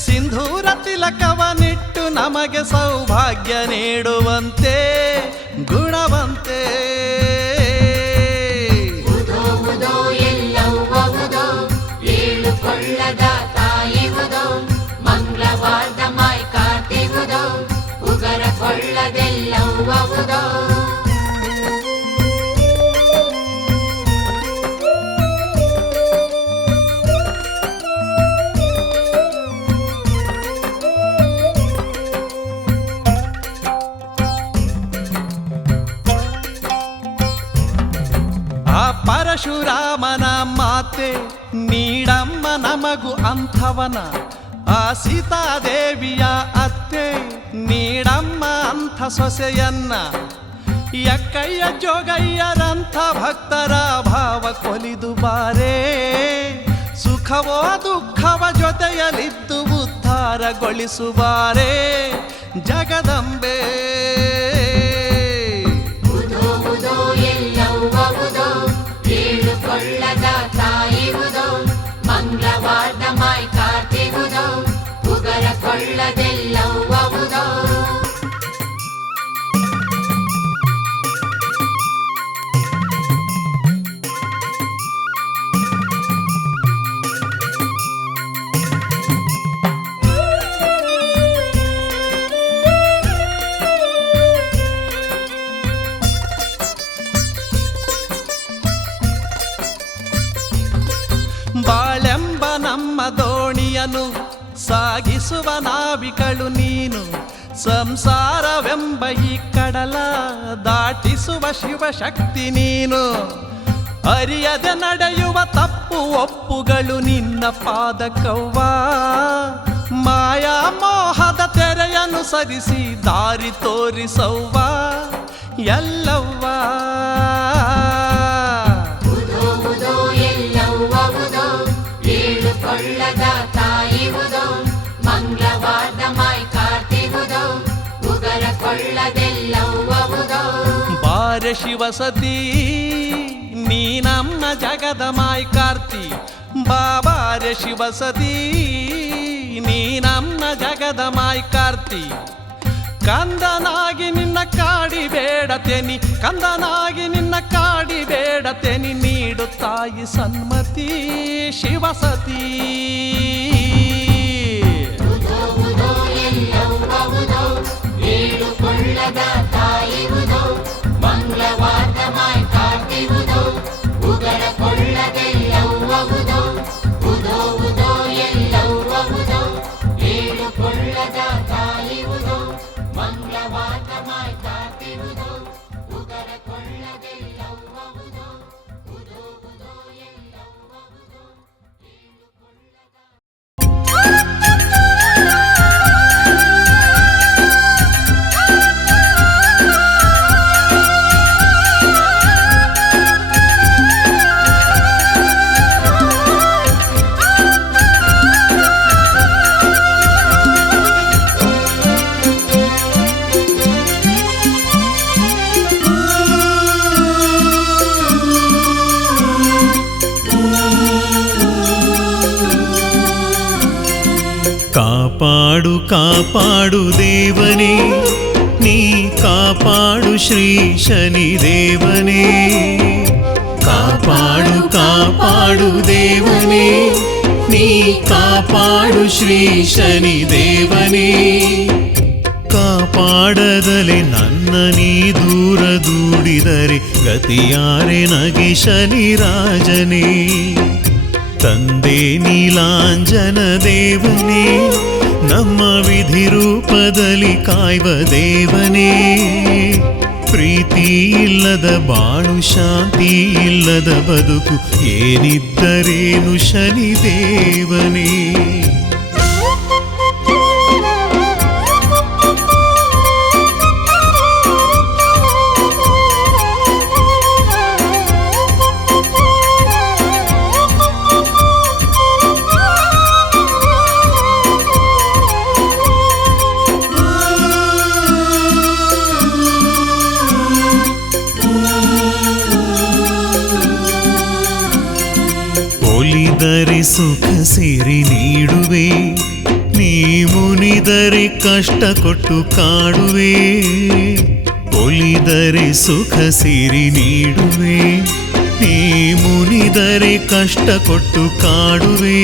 ಸಿಂಧೂರ ತಿಲಕವನಿಟ್ಟು ನಮಗೆ ಸೌಭಾಗ್ಯ ನೀಡುವಂತೆ ಗುಣವಂತೆ. ಉದೋ ಉದೋ ಎಲ್ಲವ್ವ ಉದೋ, ಏಳು ಕೊಳ್ಳದ ತಾಯಿ ಉದೋ, ಮಂಗಳವಾರದ ಮಾಯ್ ಕಾರ್ತಿ ಉದೋ, ಉಗರ ಕೊಳ್ಳದೆಲ್ಲವ್ವ ಉದೋ. ಪರಶುರಾಮನ ಮಾತೆ ನೀಡಮ್ಮ ನಮಗೂ ಅಂಥವನ, ಆ ಸೀತಾದೇವಿಯ ಅತ್ತೆ ನೀಡಮ್ಮ ಅಂಥ ಸೊಸೆಯನ್ನ. ಎಕ್ಕಯ್ಯ ಜೋಗಯ್ಯರಂಥ ಭಕ್ತರ ಭಾವ ಕೊಲಿದು ಬಾರೆ, ಸುಖವೋ ದುಃಖವ ಜೊತೆಯಲಿದ್ದು ಉದ್ಧಾರಗೊಳಿಸುವಾರೆ ಜಗದಂಬೆ. ಉದೋ ಉದೋ ಎಲ್ಲವ್ವ ಉದೋ, ಏಳು ಕೊಳ್ಳದ ತಾಯಿ ಉದೋ, ಮಂಗಳವಾರದ ಮಾಯ್ ಕಾರ್ತಿ ಉದೋ, ಉಗರ ಕೊಳ್ಳದೆಲ್ಲವ್ವ ಉದೋ. ಬಾಳೆಂಬ ನಮ್ಮ ದೋಣಿಯನು ಸಾಗಿಸುವ ನಾವಿಕಳು ನೀನು, ಸಂಸಾರವೆಂಬ ಈ ಕಡಲ ದಾಟಿಸುವ ಶಿವಶಕ್ತಿ ನೀನು. ಅರಿಯದೆ ನಡೆಯುವ ತಪ್ಪು ಒಪ್ಪುಗಳು ನಿನ್ನ ಪಾದಕವ್ವ, ಮಾಯಾ ಮೋಹದ ತೆರೆಯನ್ನು ಸರಿಸಿ ದಾರಿ ತೋರಿಸವ್ವ ಎಲ್ಲವ್ವ. ಉದೋ ಉದೋ ಎಲ್ಲವ್ವ ಉದೋ, ಏಳು ಕೊಳ್ಳದ ತಾಯಿ ಉದೋ, ಮಂಗಳವಾರದ ಮಾಯ್ ಕಾರ್ತಿ ಉದೋ, ಉಗರ ಕೊಳ್ಳದೆಲ್ಲವ್ವ ಉದೋ. ಬಾರೆ ಶಿವಸತಿ ನೀ ನಮ್ಮ ಜಗದ ಮಾಯ್ ಕಾರ್ತಿ, ಬಾಬಾರೆ ಶಿವಸತಿ ನೀ ನಮ್ಮ ಜಗದ ಮಾಯ್ ಕಾರ್ತಿ. ಕಂದನಾಗಿ ನಿನ್ನ ಕಾಡಿ ಬೇಡತೆನಿ, ಕಂದನಾಗಿ ನಿನ್ನ ಕಾಡಿ ಬೇಡತೆನಿ, ನೀಡು ತಾಯಿ ಸನ್ಮತಿ ಶಿವಸತಿ. ಉದೋ ಉದೋ ಎಲ್ಲವ್ವ ಉದೋ, ಏಳು ಕೊಳ್ಳದ ತಾಯಿ ಉದೋ, ಮಂಗಳವಾರದ ಮಾಯ್ ಕಾರ್ತಿ ಉದೋ, ಉಗರ ಕೊಳ್ಳದೆಲ್ಲವ್ವ ಉದೋ. ಉದೋ ಉದೋ ಎಲ್ಲವ್ವ ಉದೋ, ಏಳು ಕೊಳ್ಳದ ತಾಯಿ ಉದೋ, ಮಂಗಳವಾರದ ಮಾಯ್ ಕಾರ್ತಿ ಉದೋ, ಉಗರ ಕೊಳ್ಳದೆಲ್ಲವ್ವ ಉದೋ. ಉದೋ ಉದೋ ಎಲ್ಲವ್ವ ಉದೋ, ಏಳು ಕೊಳ್ಳದ. ಕಾಪಾಡು ಕಾಪಾಡು ದೇವನೇ, ನೀ ಕಾಪಾಡು ಶ್ರೀ ಶನಿ ದೇವನೇ. ಕಾಪಾಡು ಕಾಪಾಡು ದೇವನೇ, ನೀ ಕಾಪಾಡು ಶ್ರೀ ಶನಿ ದೇವನೇ. ಕಾಪಾಡದಲೆ ನನ್ನ ನೀ ದೂರ ದೂಡಿದರೆ ಗತಿಯಾರೆ ನಗೆ ಶನಿ ರಾಜನೇ. ತಂದೆ ನೀಲಾಂಜನ ದೇವನೇ, ನಮ್ಮ ವಿಧಿ ರೂಪದಲ್ಲಿ ಕಾಯ್ವ ದೇವನೇ. ಪ್ರೀತಿ ಇಲ್ಲದ ಬಾಳು, ಶಾಂತಿ ಇಲ್ಲದ ಬದುಕು, ಏನಿದ್ದರೇನು ಶನಿ ದೇವನೇ. ಸುಖ ಸಿರಿ ನೀಡುವೆ, ನೀ ಮುನಿದರೆ ಕಷ್ಟ ಕೊಟ್ಟು ಕಾಡುವೆ. ಒಲಿದರೆ ಸುಖ ಸಿರಿ ನೀಡುವೆ, ನೀ ಮುನಿದರೆ ಕಷ್ಟ ಕೊಟ್ಟು ಕಾಡುವೆ.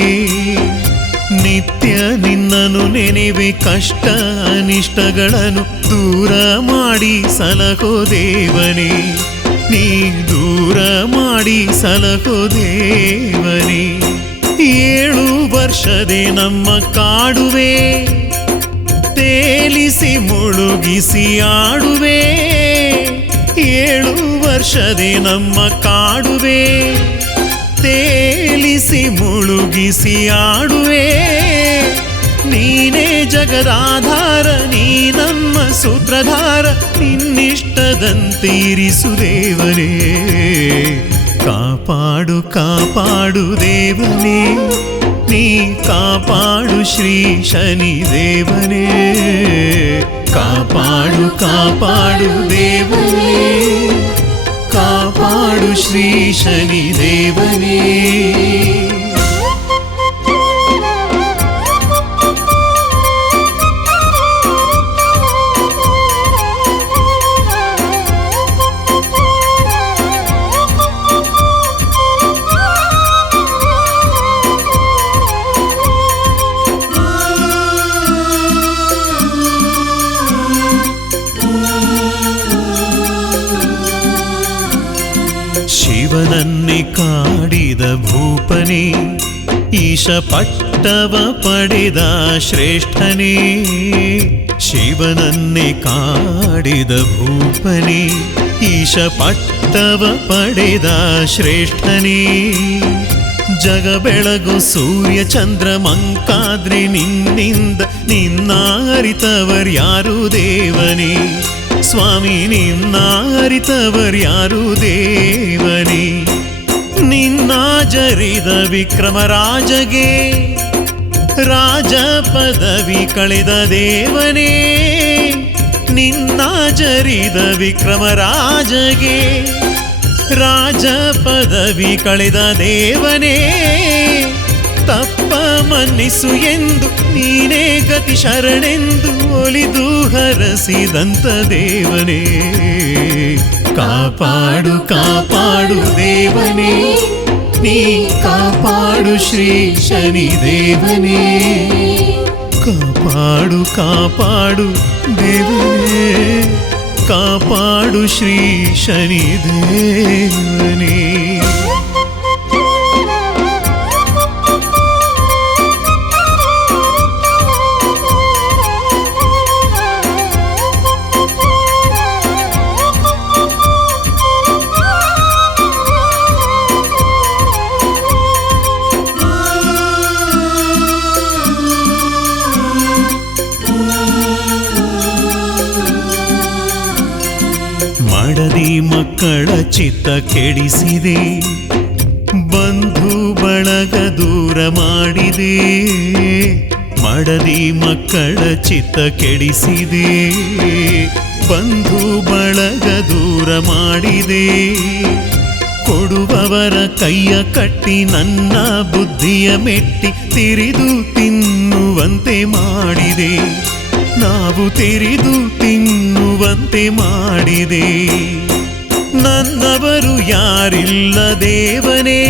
ನಿತ್ಯ ನಿನ್ನನು ನೆನೆವೆ, ಕಷ್ಟ ಅನಿಷ್ಟಗಳನ್ನು ದೂರ ಮಾಡಿ ಸಲಹೋ ದೇವನೇ, ನೀ ದೂರ ಮಾಡಿ ಸಲಹೋ ದೇವನೇ. 7 ವರ್ಷದೆ ನಮ್ಮ ಕಾಡುವೆ, ತೇಲಿಸಿ ಮುಳುಗಿಸಿ ಆಡುವೆ. 7 ವರ್ಷದೆ ನಮ್ಮ ಕಾಡುವೆ, ತೇಲಿಸಿ ಮುಳುಗಿಸಿ ಆಡುವೆ. ನೀನೇ ಜಗದಾಧಾರ, ನೀ ನಮ್ಮ ಸೂತ್ರಧಾರ, ನಿನ್ನಿಷ್ಟದಂತೀರಿಸು ದೇವನೇ. ಕಾಪಾಡು ಕಾಪಾಡು ದೇವನೇ, ನೀ ಕಾಪಾಡು ಶ್ರೀ ಶನಿ ದೇವನೇ. ಕಾಪಾಡು ಕಾಪಾಡು ದೇವನೇ, ಕಾಪಾಡು ಶ್ರೀ ಶನಿ ದೇವನೇ. ಶಿವನನ್ನೇ ಕಾಡಿದ ಭೂಪನೇ, ಈಶ ಪಟ್ಟವ ಪಡೆದ ಶ್ರೇಷ್ಠನೇ. ಶಿವನನ್ನೇ ಕಾಡಿದ ಭೂಪನೇ, ಈಶ ಪಟ್ಟವ ಪಡೆದ ಶ್ರೇಷ್ಠನೇ. ಜಗ ಬೆಳಗು ಸೂರ್ಯ ಚಂದ್ರ ಮಂಕಾದ್ರೆ ನಿನ್ನಿಂದ, ನಿನ್ನ ಅರಿತವರ್ಯಾರು ದೇವನೇ. ಸ್ವಾಮಿ ನಿನ್ನ ಅರಿತವರ್ಯಾರು ದೇವನೇ. ನಿನ್ನ ಜರಿದ ವಿಕ್ರಮರಾಜಗೆ ರಾಜ ಪದವಿ ಕಳೆದ ದೇವನೇ. ನಿನ್ನ ಜರಿದ ವಿಕ್ರಮರಾಜಗೆ ರಾಜ ಪದವಿ ಕಳೆದ ದೇವನೇ. ತಪ್ಪ ಮನ್ನಿಸು ಎಂದು ನೀನೇ ಗತಿ ಶರಣೆಂದು ಒಲಿದು ಹರಸಿದಂತ ದೇವನೇ. ಕಾಪಾಡು ಕಾಪಾಡು ದೇವನೇ, ನೀ ಕಾಪಾಡು ಶ್ರೀ ಶನಿ ದೇವನೇ. ಕಾಪಾಡು ಕಾಪಾಡು ದೇವನೇ, ಕಾಪಾಡು ಶ್ರೀ ಶನಿ ದೇವನೇ. ಮಡದಿ ಮಕ್ಕಳ ಚಿತ್ತ ಕೆಡಿಸಿದೆ, ಬಂಧು ಬಳಗ ದೂರ ಮಾಡಿದೆ. ಮಡದಿ ಮಕ್ಕಳ ಚಿತ್ತ ಕೆಡಿಸಿದೆ, ಬಂಧು ಬಳಗ ದೂರ ಮಾಡಿದೆ. ಕೊಡುವವರ ಕೈಯ ಕಟ್ಟಿ ನನ್ನ ಬುದ್ಧಿಯ ಮೆಟ್ಟಿ ತಿರಿದು ತಿನ್ನುವಂತೆ ಮಾಡಿದೆ. ನಾವು ತಿರಿದು ತಿನ್ನುವಂತೆ ಮಾಡಿದೆ. ನನ್ನವರು ಯಾರಿಲ್ಲ ದೇವನೇ,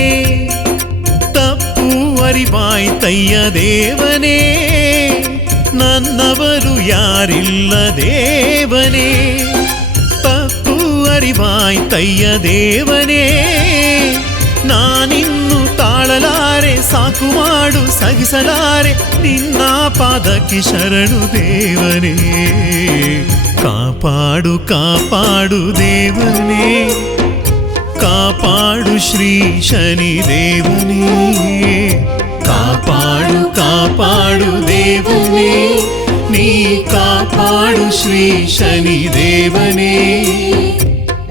ತಪ್ಪು ಅರಿವಾಯ್ತಯ್ಯ ದೇವನೇ. ನನ್ನವರು ಯಾರಿಲ್ಲ ದೇವನೇ, ತಪ್ಪು ಅರಿವಾಯ್ತಯ್ಯ ದೇವನೇ. ನಾನಿನ್ನು ತಾಳಲಾರೆ, ಸಾಕು ಮಾಡು ಸಹಿಸಲಾರೆ, ನಿನ್ನ ಪಾದಕ್ಕೆ ಶರಣು ದೇವನೇ. ಕಾಪಾಡು ಕಾಪಾಡು ದೇವನೇ, ಕಾಪಾಡು ಶ್ರೀ ಶನಿ ದೇವನೇ. ಕಾಪಾಡು ಕಾಪಾಡು ದೇವನೇ, ನೀ ಕಾಪಾಡು ಶ್ರೀ ಶನಿ ದೇವನೇ.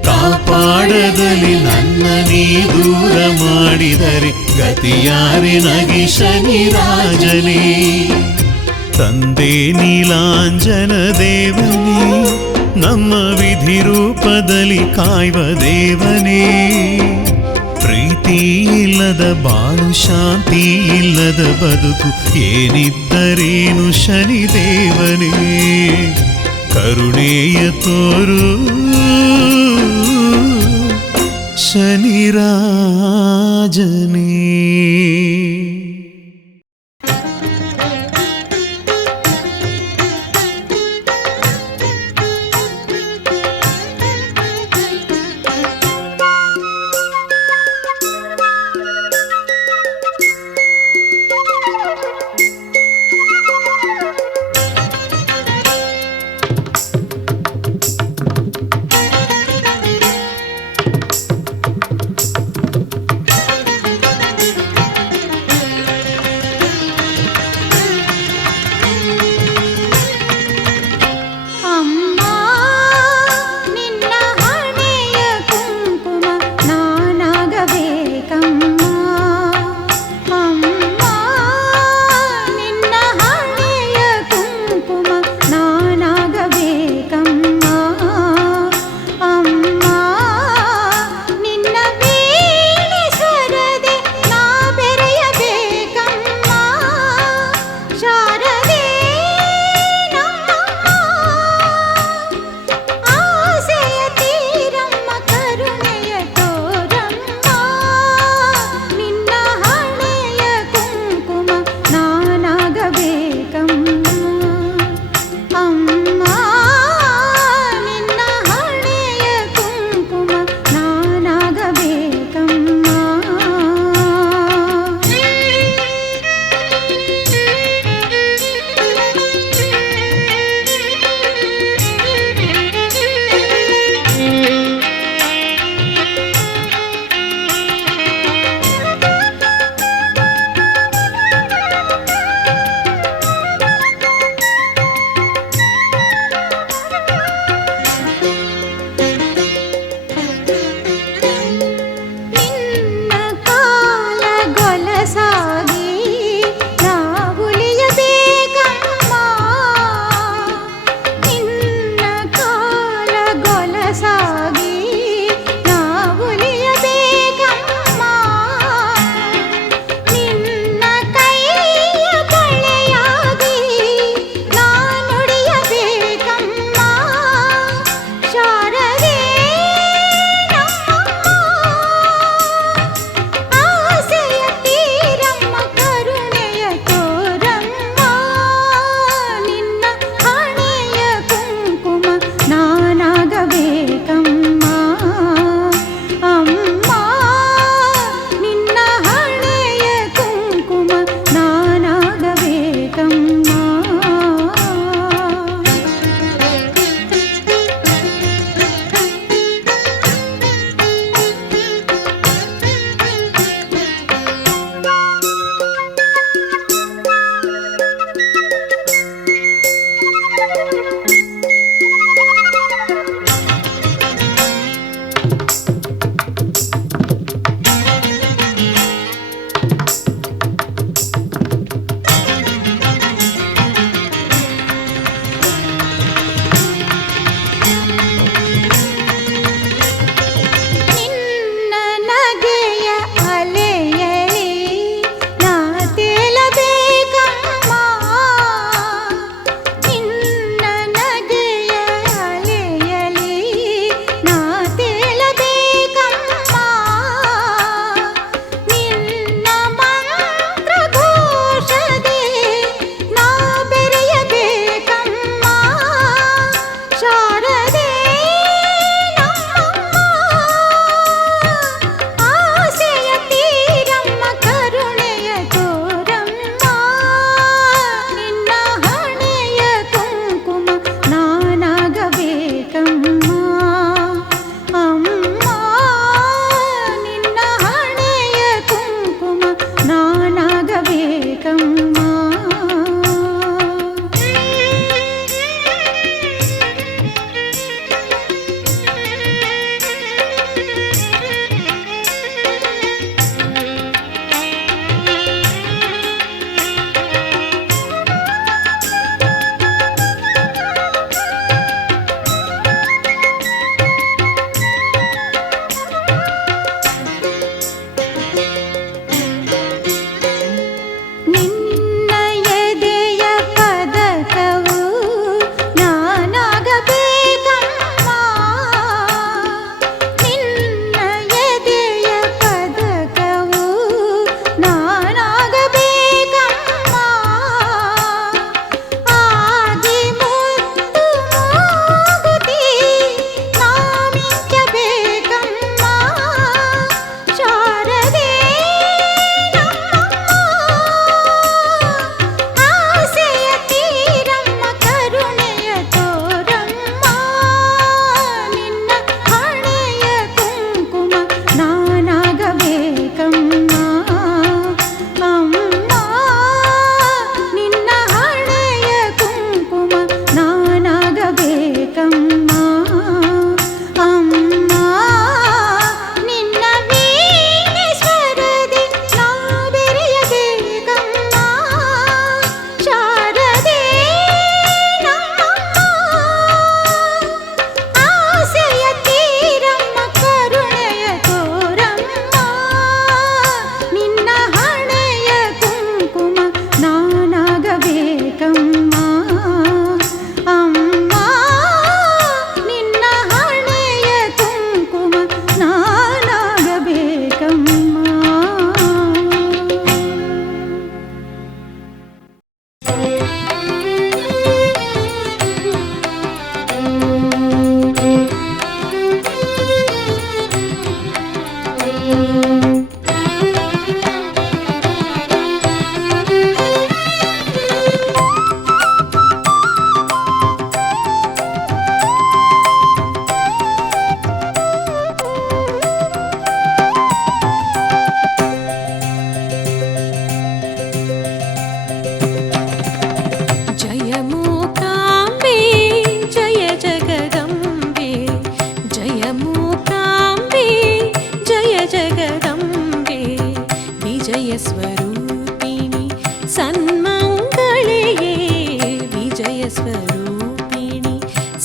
ಕಾಪಾಡದಲ್ಲಿ ನನ್ನ ನೀ ದೂರ ಮಾಡಿದರೆ ಗತಿಯಾರೆ ನಗಿ ಶನಿ ರಾಜನೇ. ತಂದೆ ನೀಲಾಂಜನ ದೇವನೇ, ನಮ್ಮ ವಿಧಿ ರೂಪದಲ್ಲಿ ಕಾಯುವ ದೇವನೇ. ಪ್ರೀತಿ ಪ್ರೀತಿ ಇಲ್ಲದ ಬಾಳು, ಶಾಂತಿ ಇಲ್ಲದ ಬದುಕು, ಏನಿದ್ದರೇನು ಶನಿದೇವನೇ ಕರುಣೆಯ ತೋರು ಶನಿರಾಜನೇ.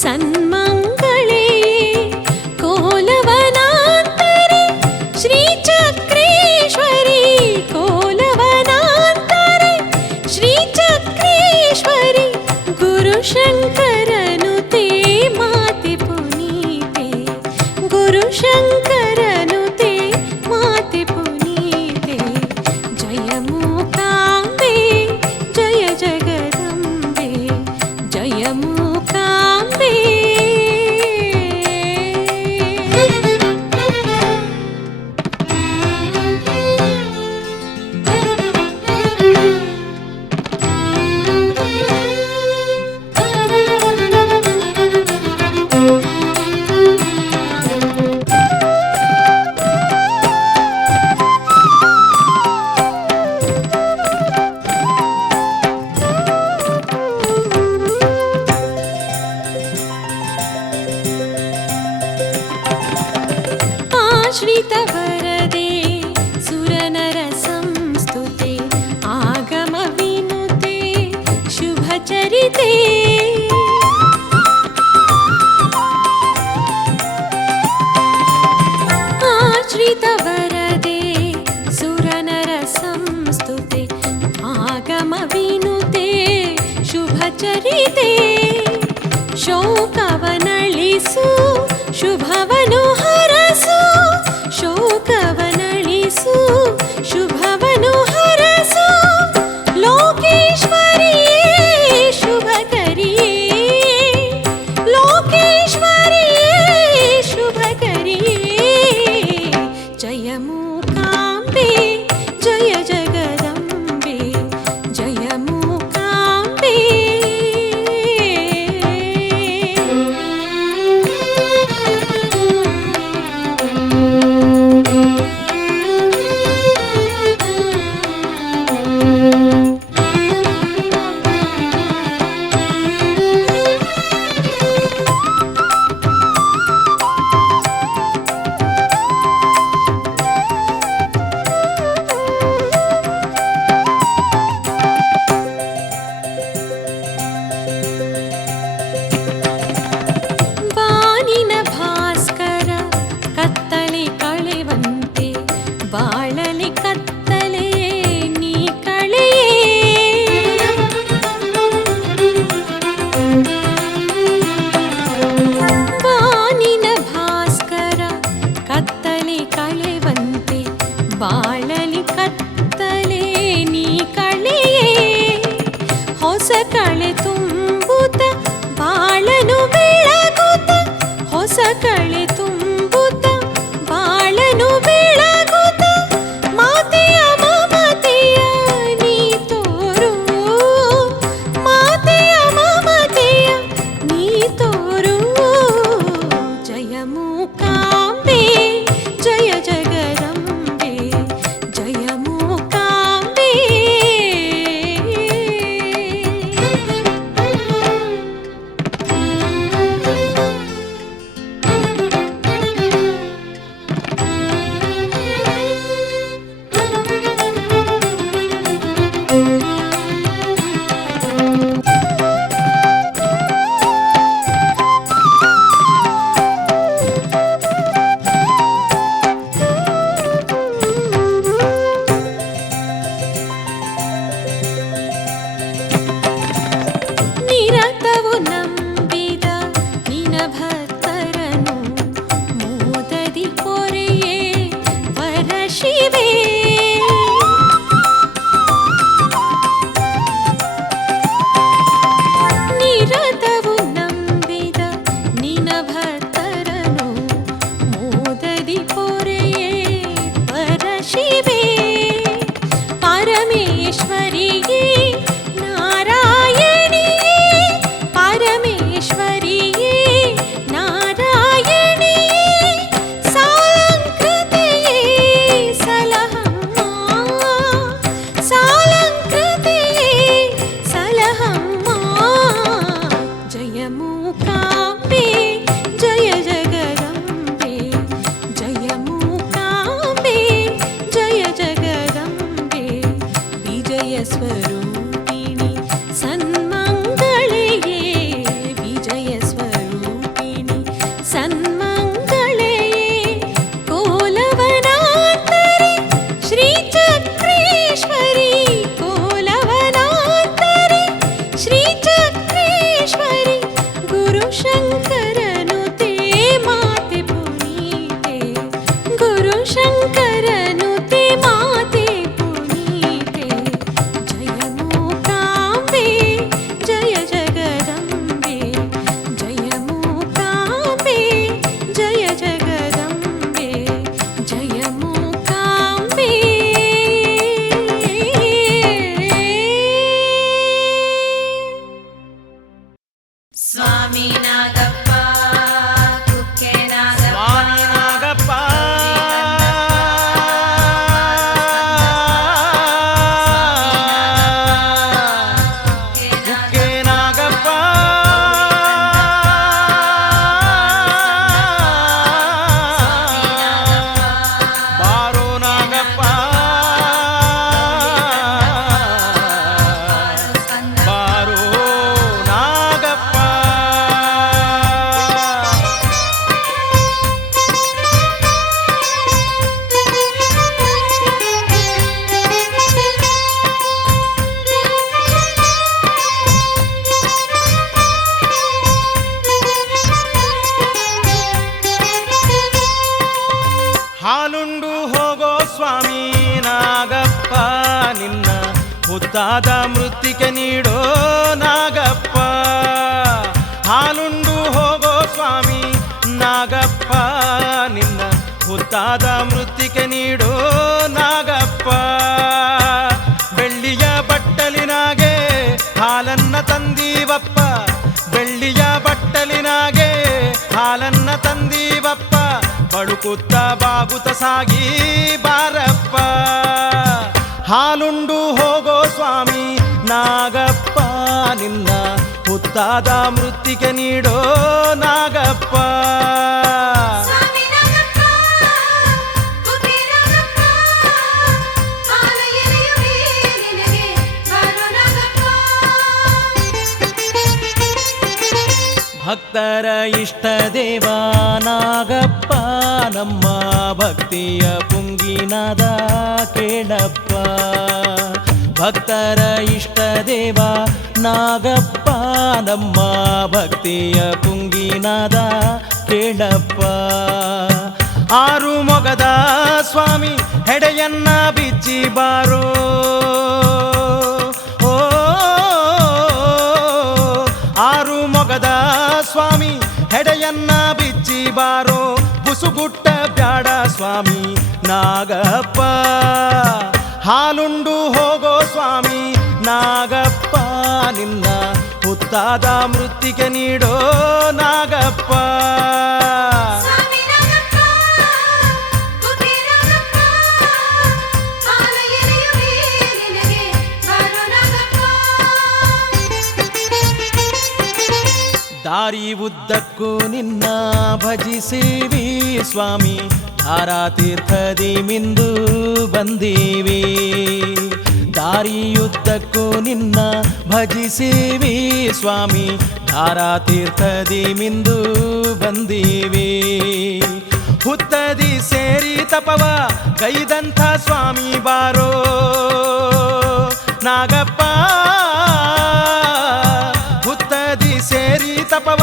सन्मङ्गले कोलवनान्तरे श्रीचक्रेश्वरी कोलवनान्तरे श्रीचक्रेश्वरी गुरुशङ्करनुते माते पुनीते गुरुशङ्करनुते माते पुनीते जय मूकाम्बे जय जगदम्बे जय मूकाम्बे आश्रितवरदे सुरनरसंस्तुते आगमविनुते शुभचरिते आश्रितवरदे सुरनरसंस्तुते आगमविनुते शुभचरिते शोकवनलिसु शुभवनु हरसु शोकवनलिसु शुभवनु हरसु लोकेश्वरिये शुभकरिये लोकेश्वरिये शुभकरिये जय मूकाम्बे जय जगदम्बे जय मूकाम्बे ಬಾನಿನ ಭಾಸ್ಕರ ಕತ್ತಲೆ ಕಳೆವಂತೆ ಬಾಳಲಿ ಕತ್ತಲೆ ನೀ ಕಳೆಯೇ ಬಾನಿನ ಭಾಸ್ಕರ ಕತ್ತಲೆ ಕಳೆವಂತೆ ಬಾಳಲಿ ಕತ್ತಲೆ ನೀ ಕಳೆಯೇ ಹೊಸ ಕಳೆ ತುಂಬುತ್ತ ಬಾಳನು ಬೆಳಗುತ್ತ ಹೊಸ ಕಳೆ ತುಂಬುತ್ತ ಬಾಳನು ಬೆಳಗುತ್ತ ಮಾತೆಯ ಮಮತೆಯ ನೀ ತೋರು ಮಾತೆಯ ಮಮತೆಯ ನೀ ತೋರು ಜಯ ಮೂಕಾಂಬೆ ಜಯ ಜಗದಂಬೆ ಜಯ ಮೂಕಾಂಬೆ ನಿರತವು ನಂಬಿದ ನಿನ ಭಕ್ತರನು ಮೋದದಿ ಕೊರೆಯೇ ಪರಶಿವೆ ನಿರತವು ನಂಬಿದ ನಿನ ಭಕ್ತರನು ಮೋದದಿ ಕೊರೆಯೇ ಪರಶಿವೆ ಪರಮೇಶ್ವರಿಗೆ ನಾರಾಯಣಿಯೇ ಪರಮೇಶ್ವರಿಯೇ ನಾರಾಯಣಿಯೇ ಸಾಲಂಕೃತೆಯೇ ಸಲಹಮ್ಮ ಸಾಲಂಕೃತೆಯೇ ಸಲಹಮ್ಮ ಜಯ ಮೂಕಾಂಬೆ ಜಯ ಜಗದಂಬೆ ಜಯ ಮೂಕಾಂಬೆ ಜಯ ಜಗದಂಬೆ ವಿಜಯ ಸ್ವರೂಪಿಣಿ ಸನ್ಮಂಗಳೆಯೇ ವಿಜಯ ಸ್ವರೂಪಿಣಿ ಶಂಕರನುತೆ ಮಾತೆ ಪುನೀತೆ ಗುರು ಶಂಕರನುತೆ ಮಾತೆ ಪುನೀತೆ ಜಯ ಮೂಕಾಂಬೆ ಜಯ ಜಗದಂಬೆ ಜಯ ಮೂಕಾಂಬೆ ಜಯ ಜಗದಂಬೆ ಜಯ ಮೂಕಾಂಬೆ ಸ್ವಾಮಿ ನಾಗಪ್ಪ ಕುಕ್ಕೆ ನಾಗಪ್ಪ ನಾಗಪ್ಪ ಕುಕ್ಕೆ ನಾಗಪ್ಪ ಬಾರೋ ನಾಗಪ್ಪ ಬಾರೋ ನಾಗಪ್ಪ ಹಾಲುಂಡು ಹೋಗೋ ಸ್ವಾಮಿ ನಾಗಪ್ಪ ನಿನ್ನ ಮುದ್ದಾದ ಮೃತ್ತಿಗೆ ನೀಡೋ ನಾಗಪ್ಪ ಹಾಲುಂಡು ಹೋಗೋ ಸ್ವಾಮಿ ನಾಗಪ್ಪ ನಿನ್ನ ಮುದ್ದಾದ ಮೃತ್ತಿಗೆ ನೀಡೋ ನಾಗಪ್ಪ ಬೆಳ್ಳಿಯ ಬಟ್ಟಲಿನಾಗೆ ಹಾಲನ್ನ ತಂದೀವಪ್ಪ ಬೆಳ್ಳಿಯ ಬಟ್ಟಲಿನಾಗೆ ಹಾಲನ್ನ ತಂದೀವಪ್ಪ ಬಳುಕುತ್ತ ಬಾಗುತ್ತ ಸಾಗಿ ಬಾರಪ್ಪ ಹಾಲುಂಡು ಹೋಗೋ ಸ್ವಾಮಿ ನಾಗಪ್ಪ ನಿನ್ನ ಹುತ್ತಾದ ಮೃತ್ತಿಗೆ ನೀಡೋ ನಾಗಪ್ಪ ಸ್ವಾಮಿ ನಾಗಪ್ಪ ಕುಕ್ಕೆ ನಾಗಪ್ಪ ಹಾಲ ಎರೆಯುವೆ ನಿನಗೆ ಬಾರೋ ನಾಗಪ್ಪ ಭಕ್ತರ ಇಷ್ಟ ದೇವ ನಾಗಪ್ಪ ನಮ್ಮ ಭಕ್ತಿಯ ಪುಂಗಿನಾದ ಕೇಳಪ್ಪ ಭಕ್ತರ ಇಷ್ಟ ದೇವ ನಾಗಪ್ಪ ನಮ್ಮ ಭಕ್ತಿಯ ಪುಂಗಿನಾದ ಕೇಳಪ್ಪ ಆರು ಮೊಗದ ಸ್ವಾಮಿ ಹೆಡೆಯನ್ನ ಬಿಚ್ಚಿ ಬಾರೋ ಓ ಆರು ಮೊಗದ ಸ್ವಾಮಿ ಹೆಡೆಯನ್ನ ಬಿಚ್ಚಿ ಬಾರೋ ಬುಸುಗುಟ್ಟ ಬ್ಯಾಡ ಸ್ವಾಮಿ ನಾಗಪ್ಪ ಹಾಲುಂಡು ಹೋಗೋ ಸ್ವಾಮಿ ನಾಗಪ್ಪ ನಿನ್ನ ಹುತ್ತಾದ ಮೃತ್ತಿಗೆ ನೀಡೋ ನಾಗಪ್ಪ ಸ್ವಾಮಿ ನಾಗಪ್ಪ ಕುಕ್ಕೆ ನಾಗಪ್ಪ ಹಾಲ ಎರೆಯುವೆ ನಿನಗೆ ಬಾರೋ ನಾಗಪ್ಪ ದಾರಿ ಉದ್ದಕ್ಕೂ ನಿನ್ನ ಭಜಿಸೀವಿ ಸ್ವಾಮಿ ಧಾರಾತೀರ್ಥದಿ ಮಿಂದು ಬಂದೀವಿ ದಾರಿಯುದ್ದಕ್ಕೂ ನಿನ್ನ ಭಜಿಸೀವಿ ಸ್ವಾಮಿ ಧಾರಾತೀರ್ಥದಿ ಮಿಂದು ಬಂದೀವಿ ಹುತ್ತದಿ ಸೇರಿ ತಪವ ಗೈದಂಥ ಸ್ವಾಮಿ ಬಾರೋ ನಾಗಪ್ಪ ಹುತ್ತದಿ ಸೇರಿ ತಪವ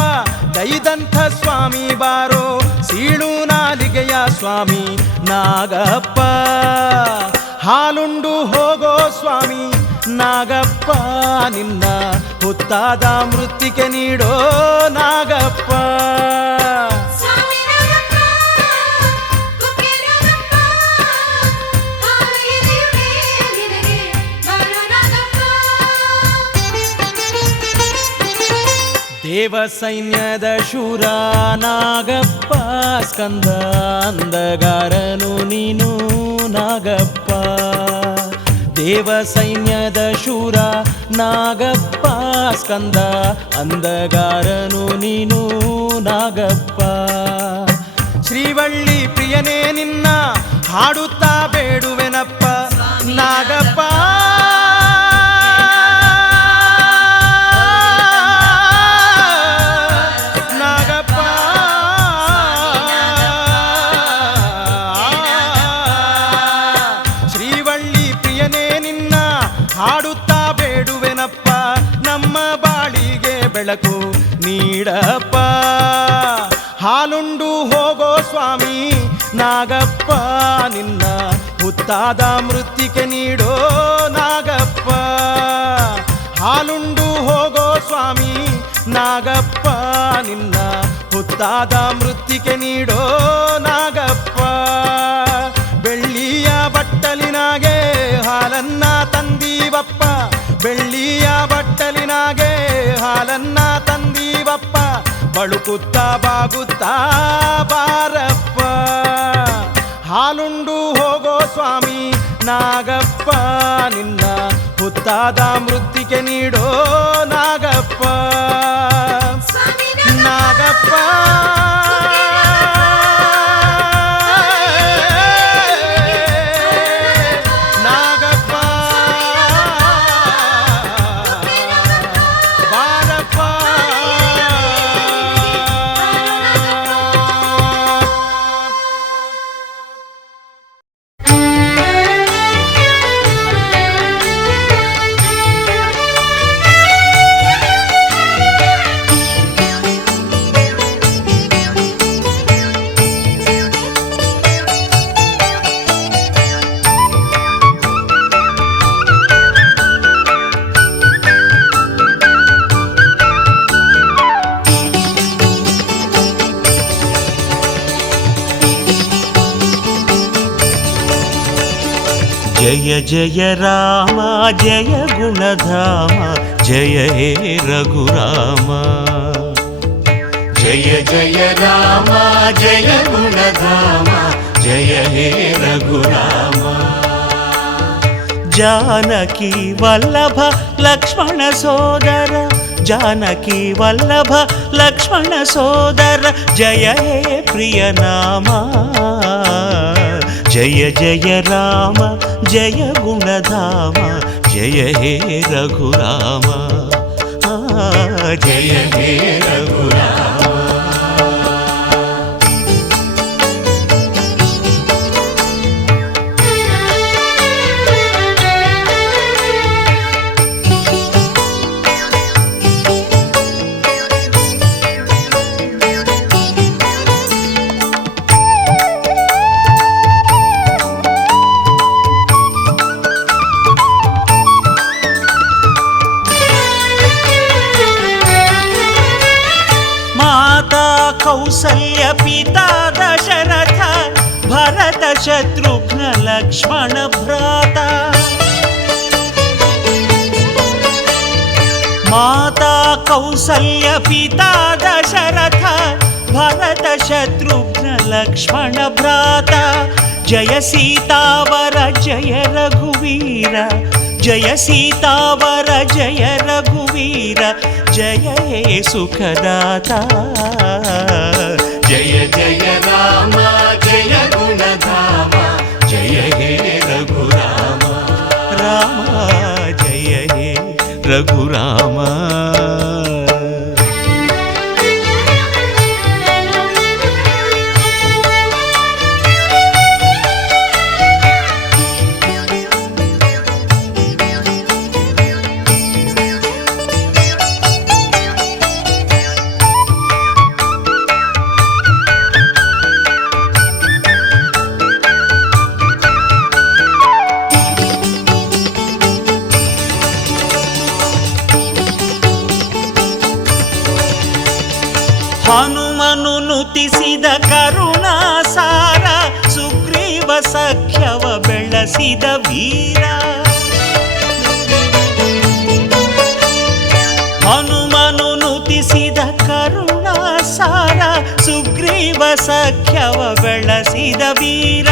ಗೈದಂಥ ಸ್ವಾಮಿ ಬಾರೋ ಸೀಳು ನಾಲಿಗೆಯ ಸ್ವಾಮಿ ನಾಗಪ್ಪ ಹಾಲುಂಡು ಹೋಗೋ ಸ್ವಾಮಿ ನಾಗಪ್ಪ ನಿನ್ನ ಹುತ್ತಾದ ಮೃತ್ತಿಗೆ ನೀಡೋ ನಾಗಪ್ಪ ಸ್ವಾಮಿ ನಾಗಪ್ಪ ಕುಕ್ಕೆ ನಾಗಪ್ಪ ಹಾಲ ಎರೆಯುವೆ ನಿನಗೆ ಬಾರೋ ನಾಗಪ್ಪ ದೇವ ಸೈನ್ಯದ ಶೂರ ನಾಗಪ್ಪ ಸ್ಕಂದ ಅಂದಗಾರನು ನೀನು ನಾಗಪ್ಪ ದೇವ ಸೈನ್ಯದ ಶೂರ ನಾಗಪ್ಪ ಸ್ಕಂದ ಅಂದಗಾರನು ನೀನು ನಾಗಪ್ಪ ಶ್ರೀವಳ್ಳಿ ಪ್ರಿಯನೇ ನಿನ್ನ ಹಾಡುತ್ತಾ ಬೇಡುವೆನಪ್ಪ ನಾಗಪ್ಪ ನಾಗಪ್ಪ ಶ್ರೀವಳ್ಳಿ ಪ್ರಿಯನೇ ನಿನ್ನ ಹಾಡುತ್ತಾ ಬೇಡುವೆನಪ್ಪ ನಮ್ಮ ಬಾಳಿಗೆ ಬೆಳಕು ನೀಡ ನಾಗಪ್ಪ ಹಾಲುಂಡು ಹೋಗೋ ಸ್ವಾಮಿ ನಾಗಪ್ಪ ನಿನ್ನ ಹುತ್ತಾದ ಮೃತ್ತಿಕೆ ನೀಡೋ ನಾಗಪ್ಪ ಹಾಲುಂಡು ಹೋಗೋ ಸ್ವಾಮಿ ನಾಗಪ್ಪ ನಿನ್ನ ಹುತ್ತಾದ ಮೃತ್ತಿಕೆ ನೀಡೋ ನಾಗಪ್ಪ ಬೆಳ್ಳಿಯ ಬಟ್ಟಲಿನಾಗೆ ಹಾಲನ್ನ ತಂದೀವಪ್ಪ ಬೆಳ್ಳಿಯ ಬಟ್ಟಲಿನಾಗೆ ಹಾಲನ್ನ ತಂದೀವಪ್ಪ ಬಳುಕುತ್ತಾ ಬಾಗುತ್ತಾ ಬಾರಪ್ಪ ಹಾಲುಂಡು ಹೋಗೋ ಸ್ವಾಮಿ ನಾಗಪ್ಪ ನಿನ್ನ ಹುತ್ತಾದ ಮೃತ್ತಿಕೆ ನೀಡೋ ನಾಗಪ್ಪ ಸ್ವಾಮಿ ನಾಗಪ್ಪ ನಾಗಪ್ಪ ಬಾರಪ್ಪ ಜಯ ಜಯ ರಾಮ ಜಯ ಗುಣಧಾಮ ಜಯ ಹೇ ರಘುರಾಮ ಜಯ ಜಯ ರಾಮ ಜಯ ಗುಣಧಾಮ ಜಯ ಹೇ ರಘುರಾಮ ಜಾನಕಿ ವಲ್ಲಭ ಲಕ್ಷ್ಮಣ ಸೋದರ ಜಾನಕಿ ವಲ್ಲಭ ಲಕ್ಷ್ಮಣ ಸೋದರ ಜಯ ಹೇ ಪ್ರಿಯ ನಾಮ ಜಯ ಜಯ ರಾಮ ಜಯ ಗುಣಧಾಮ ಜಯ ಹೇ ರಘುರಾಮ ಜಯ ಹೇ ರಘುರಾಮ कौसल्य पिता दशरथ भरत शत्रुघ्न लक्ष्मण भ्राता माता कौसल्य पिता दशरथ भरत शत्रुघ्न लक्ष्मण भ्राता जय सीतावर जय रघुवीर जय सीतावर जय रघुवीर जय हे सुखदाता जय जय राम जय गुणधाम जय हे रघुराम राम जय हे रघुराम ಹನುಮನು ನುತಿಸಿದ ಕರುಣಾಸಾರ ಸುಗ್ರೀವ ಸಖ್ಯವ ಬೆಳೆಸಿದ ವೀರ ಹನುಮನು ನುತಿಸಿದ ಕರುಣಾಸಾರ ಸುಗ್ರೀವ ಸಖ್ಯವ ಬೆಳೆಸಿದ ವೀರ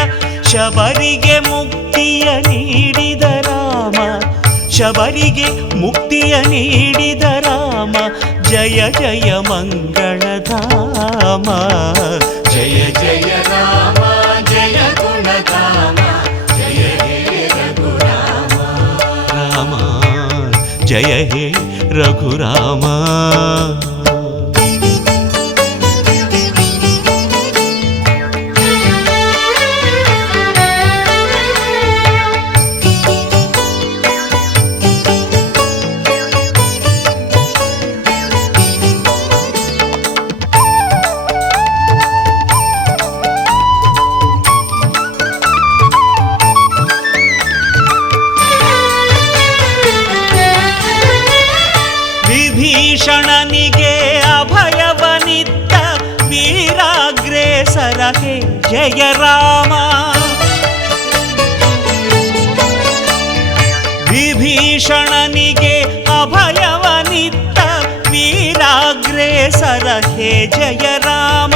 ಶಬರಿಗೆ ಮುಕ್ತಿಯ ನೀಡಿದ ರಾಮ ಶಬರಿಗೆ ಮುಕ್ತಿಯ ನೀಡಿದ ರಾಮ ಜಯ ಜಯ ಮಂಗಳಧಾಮ ಜಯ ಜಯ ರಾಮ ಜಯ ಗುಣಧಾಮ ಜಯ ಹೇ ರಘುರಾಮ ರಾಮ ಜಯ ಹೇ ರಘುರಾಮ ಜಯ ರಾಮ. ವಿಭೀಷಣನಿಗೆ ಅಭಯವನಿತ್ತ ವೀರಾಗ್ರೇಸರ ಹೇ ಜಯ ರಾಮ.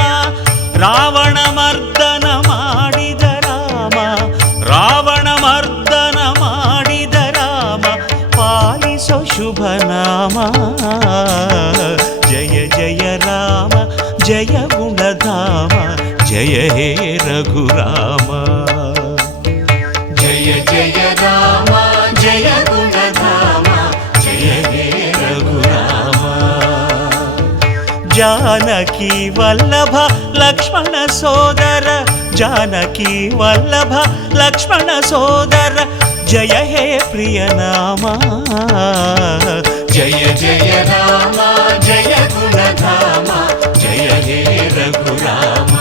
ರಾವಣ ಮರ್ದನ ಮಾಡಿದ ರಾಮ, ರಾವಣ ಮರ್ದನ ಮಾಡಿದ ರಾಮ, ಪಾಲಿಸೋ ಶುಭ ನಾಮ. ಜಯ ಜಯ ರಾಮ ಜಯ ಗುಣಧಾಮ, ಜಯ ಹೇ ರಘುರಾಮ. ಜಯ ಜಯ ರಾಮ ಜಯ ಗುಣಧಾಮ, ಜಯ ಹೇ ರಘುರಾಮ. ಜಾನಕಿ ವಲ್ಲಭ ಲಕ್ಷ್ಮಣ ಸೋದರ, ಜಾನಕಿ ವಲ್ಲಭ ಲಕ್ಷ್ಮಣ ಸೋದರ, ಜಯ ಹೇ ಪ್ರಿಯ ನಾಮ. ಜಯ ಜಯ ರಾಮ ಜಯ ಗುಣಧಾಮ, ಜಯ ಹೇ ರಘುರಾಮ.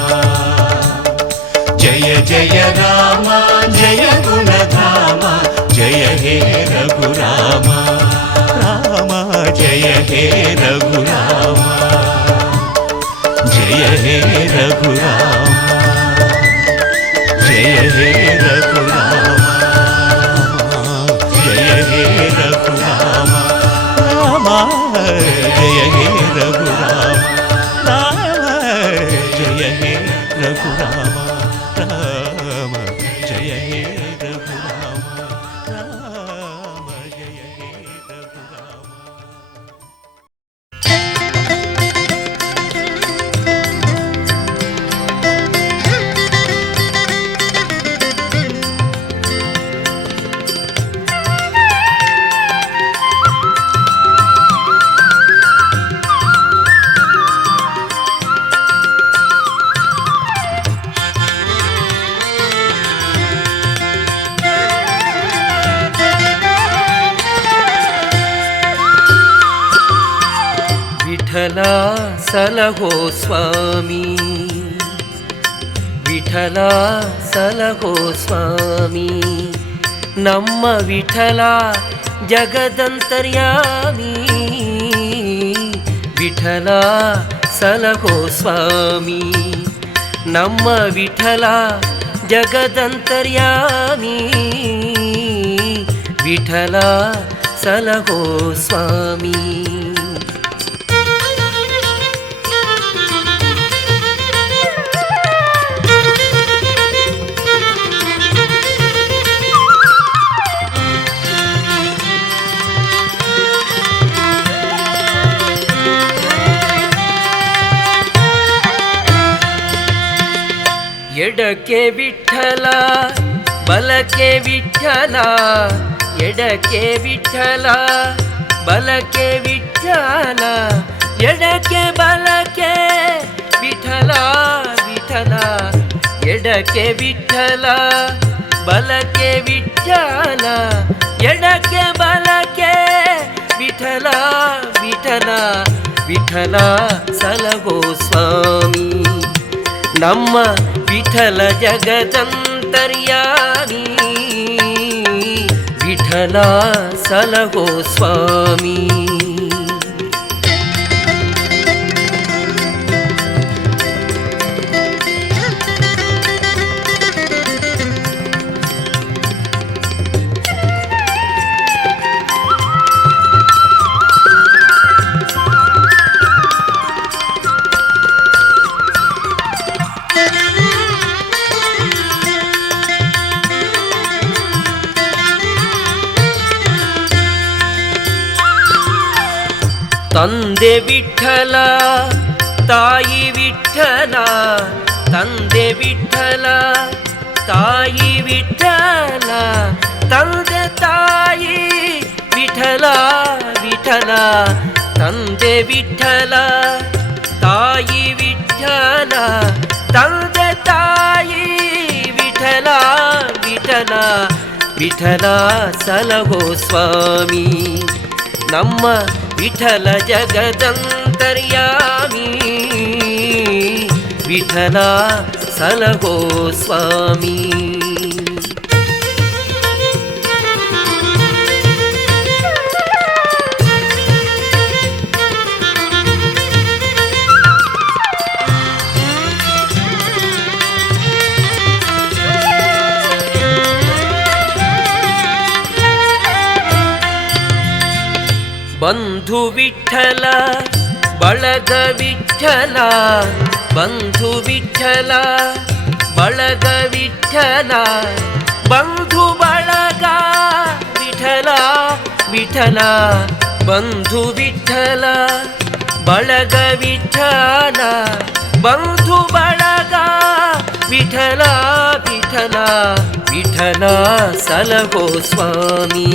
ಜಯ ಜಯ ರಾಮ ಜಯ ಗುಣಧಾಮ, ಜಯ ಹೇ ರಘುರಾಮ. ರಾಮ ಜಯ ಹೇ ರಘುರಾಮ, ಜಯ ಹೇ ರಘುರಾಮ, ಜಯ ಹೇ ರಘುರಾಮ, ಜಯ ಹೇ ರಘುರಾಮ. ರಾಮ ಜಯ ಹೇ ರಘುರಾಮ, ರಾಮ ಜಯ ಹೇ ರಘುರಾಮ, ರಾಮ ಜಯ ಹೇ ರಘುರಾಮ, ರಾಮ ಜಯ ಹೇ ರಘುರಾಮ. ವಿಠಲ ಸಲಹೋ ಸ್ವಾಮಿ, ವಿಠಲ ಸಲಹೋ ಸ್ವಾಮಿ, ನಮ್ಮ ವಿಠಲ ಜಗದಂತರ್ಯಾಮಿ. ವಿಠಲ ಸಲಹೋ ಸ್ವಾಮಿ, ನಮ್ಮ ವಿಠಲ ಜಗದಂತರ್ಯಾಮಿ. ವಿಠಲ ಸಲಹೋ ಸ್ವಾಮಿ. ಎಡಕ್ಕೆ ವಿಠಲ ಬಲಕ್ಕೆ ವಿಠಲ, ಎಡಕ್ಕೆ ವಿಠಲ ಬಲಕ್ಕೆ ವಿಠಲ, ಎಡಕ್ಕೆ ಬಲಕ್ಕೆ ವಿಠಲ ವಿಠಲ, ಎಡಕ್ಕೆ ವಿಠಲ ಬಲಕ್ಕೆ ವಿಠಲ, ಎಡಕ್ಕೆ ಬಲಕ್ಕೆ ವಿಠಲ ವಿಠಲ, ವಿಠಲ ಸಲಹೋ ಸ್ವಾಮಿ. ನಮ್ಮ ವಿಠಲ ಜಗದಂತರ್ಯಾಮಿ. ವಿಠಲ ಸಲಹೋ ಸ್ವಾಮಿ. ತಂದೆ ವಿಠಲ ತಾಯಿ ವಿಠಲ, ತಂದೆ ವಿಠಲ ತಾಯಿ ವಿಠಲ, ತಂದೆ ತಾಯಿ ವಿಠಲ ವಿಠಲ, ತಂದೆ ವಿಠಲ ತಾಯಿ ವಿಠಲ, ತಂದೆ ತಾಯಿ ವಿಠಲ ವಿಠಲ, ವಿಠಲ ಸಲಹೋ ಸ್ವಾಮಿ. ನಮ್ಮ ವಿಠಲ ಜಗದಂತರ್ಯಾಮಿ. ವಿಠಲ ಸಲಹೋ ಸ್ವಾಮಿ. ಬಂಧು ವಿಠಲ ಬಳಗ ವಿಠಲ ಬಂಧು ವಿಠಲ ಬಳಗ ವಿಠಲ ಬಂಧು ಬಳಗ ವಿಠಲ ವಿಠಲ ಬಂಧು ವಿಠಲ ಬಳಗ ವಿಠಲ ಬಂಧು ಬಳಗ ವಿಠಲ ವಿಠಲ ವಿಠಲ ಸಲಹೋ ಸ್ವಾಮಿ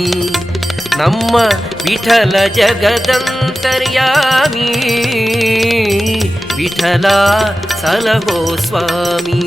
ನಮ್ಮ ವಿಠಲ ಜಗದಂತರ್ಯಾಮಿ ವಿಠಲ ಸಲಹೋ ಸ್ವಾಮಿ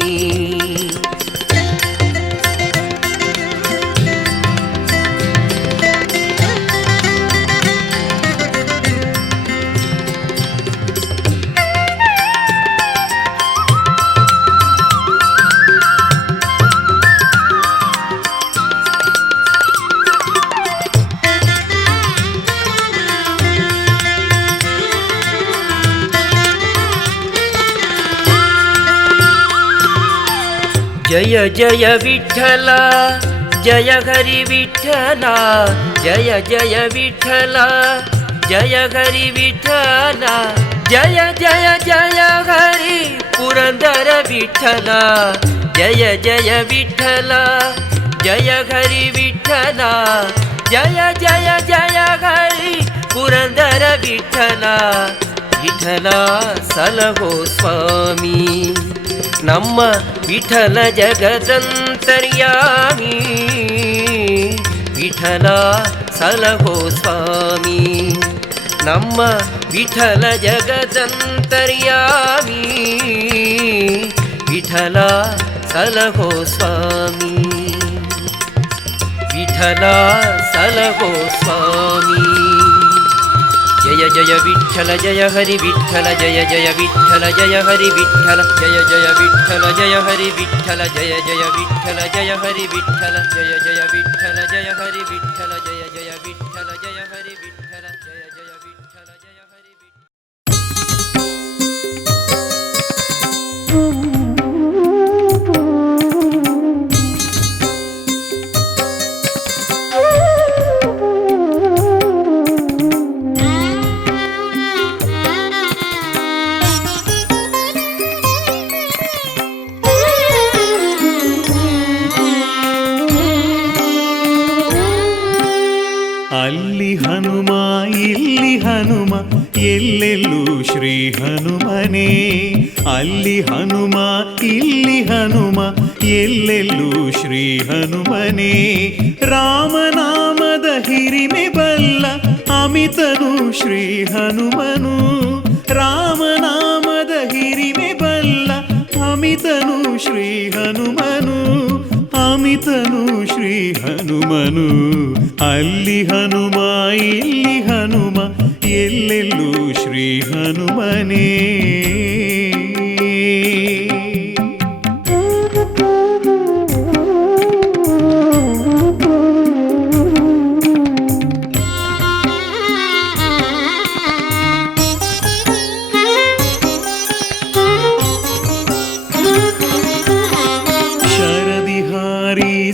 ಜಯ ಜಯ ವಿಠಲ ಜಯ ಹರಿ ವಿಠಲ ಜಯ ಜಯ ವಿಠಲ ಜಯ ಹರಿ ವಿಠಲ ಜಯ ಜಯ ಜಯ ಹರಿ ಪುರಂದರ ವಿಠಲ ಜಯ ಜಯ ವಿಠಲ ಜಯ ಹರಿ ವಿಠಲ ಜಯ ಜಯ ಜಯ ಹರಿ ಪುರಂದರ ವಿಠಲ ವಿಠಲ ಸಲಹೋ ಸ್ವಾಮಿ ನಮ್ಮ ವಿಠಲ ಜಗದಂತರ್ಯಾಮಿ ವಿಠಲ ಸಲಹೋ ಸ್ವಾಮಿ ನಮ್ಮ ವಿಠಲ ಜಗದಂತರ್ಯಾಮಿ ವಿಠಲ ಸಲಹೋ ಸ್ವಾಮಿ ವಿಠಲ ಸಲಹೋ ಸ್ವಾಮಿ ಜಯ ಜಯ ವಿಠಲ ಜಯ ಹರಿ ವಿಠಲ ಜಯ ಜಯ ವಿಠಲ ಜಯ ಹರಿ ವಿಠಲ ಜಯ ಜಯ ವಿಠಲ ಜಯ ಹರಿ ವಿಠಲ ಜಯ ಜಯ ವಿಠಲ ಜಯ ಹರಿ ವಿಠಲ ಜಯ ಜಯ ವಿಠಲ ಜಯ ಹರಿ ವಿಠಲ ಜಯ ಜಯ ವಿಠಲ ಜಯ ಹರಿ ವಿಠಲ ಜಯ ಜಯ ವಿಠಲ ಜಯ ಹರಿ ವಿಠಲ ಅಲ್ಲಿ ಹನುಮ ಇಲ್ಲಿ ಹನುಮ ಎಲ್ಲೆಲ್ಲೂ ಶ್ರೀ ಹನುಮನೇ ಅಲ್ಲಿ ಹನುಮ ಇಲ್ಲಿ ಹನುಮ ಎಲ್ಲೆಲ್ಲೂ ಶ್ರೀ ಹನುಮನೇ ರಾಮನಾಮದ ಹಿರಿಮೆ ಬಲ್ಲ ಅಮಿತನು ಶ್ರೀ ಹನುಮನು ರಾಮನಾಮದ ಹಿರಿಮೆ ಬಲ್ಲ ಅಮಿತನು ಶ್ರೀ ಹನುಮನು ಅಮಿತನು ಶ್ರೀ ಹನುಮನು ಅಲ್ಲಿ ಹನುಮ ಇಲ್ಲಿ ಹನುಮ ಎಲ್ಲೆಲ್ಲೂ ಶ್ರೀ ಹನುಮನೇ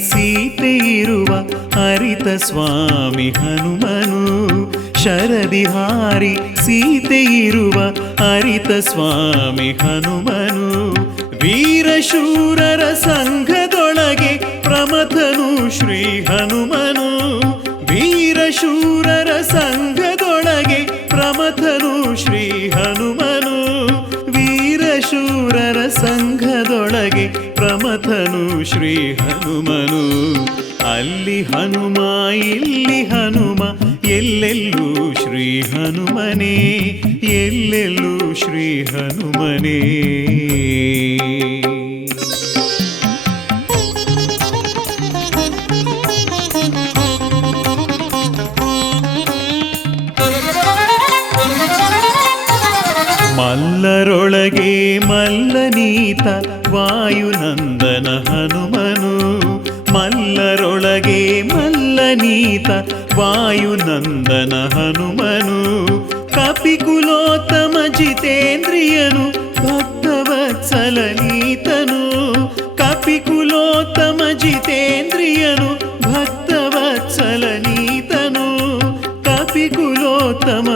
ಸೀತೆ ಇರುವ ಅರಿತ ಸ್ವಾಮಿ ಹನುಮನು ಶರದಿಹಾರಿ ಸೀತೆ ಇರುವ ಅರಿತ ಸ್ವಾಮಿ ಹನುಮನು ವೀರಶೂರರ ಸಂಘದೊಳಗೆ ಪ್ರಮಥನು ಶ್ರೀ ಹನುಮನು ವೀರಶೂರರ ಸಂಘದೊಳಗೆ ಪ್ರಮಥನು ಶ್ರೀ ಹನುಮನು ವೀರಶೂರರ ಸಂಘದೊಳಗೆ ಪ್ರಮಥನು ಶ್ರೀ ಹನುಮನು ಅಲ್ಲಿ ಹನುಮ ಇಲ್ಲಿ ಹನುಮ ಎಲ್ಲೆಲ್ಲೂ ಶ್ರೀ ಹನುಮನೇ ಎಲ್ಲೆಲ್ಲೂ ಶ್ರೀ ಹನುಮನೇ ಮಲ್ಲರೊಳಗೆ ಮಲ್ಲನೀತ ವಾಯುನಂದನ ಹನುಮನು ಮಲ್ಲರೊಳಗೆ ಮಲ್ಲನೀತ ವಾಯುನಂದನ ಹನುಮನು ಕಪಿಕುಲೋತ್ತಮ ಜಿತೇಂದ್ರಿಯನು ಭಕ್ತವತ್ಸಲನೀತನು ಕಪಿಕುಲೋತ್ತಮ ಜಿತೇಂದ್ರಿಯನು ಭಕ್ತವತ್ಸಲನೀತನು ಕಪಿಕುಲೋತ್ತಮ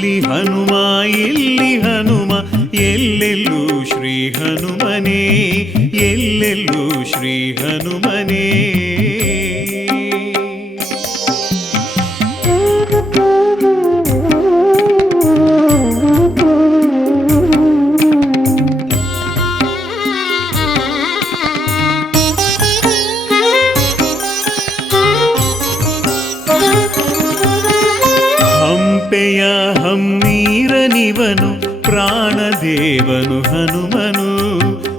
ಅಲ್ಲಿ ಹನುಮ ಇಲ್ಲಿ ಹನುಮ ಎಲ್ಲೆಲ್ಲೂ ಶ್ರೀ ಹನುಮನೇ ಎಲ್ಲೆಲ್ಲೂ ಶ್ರೀ ಹನುಮನೇ. ಹಂಪೆಯ ಹಮ್ಮೀರನಿವನು ಪ್ರಾಣದೇವನು ಹನುಮನು.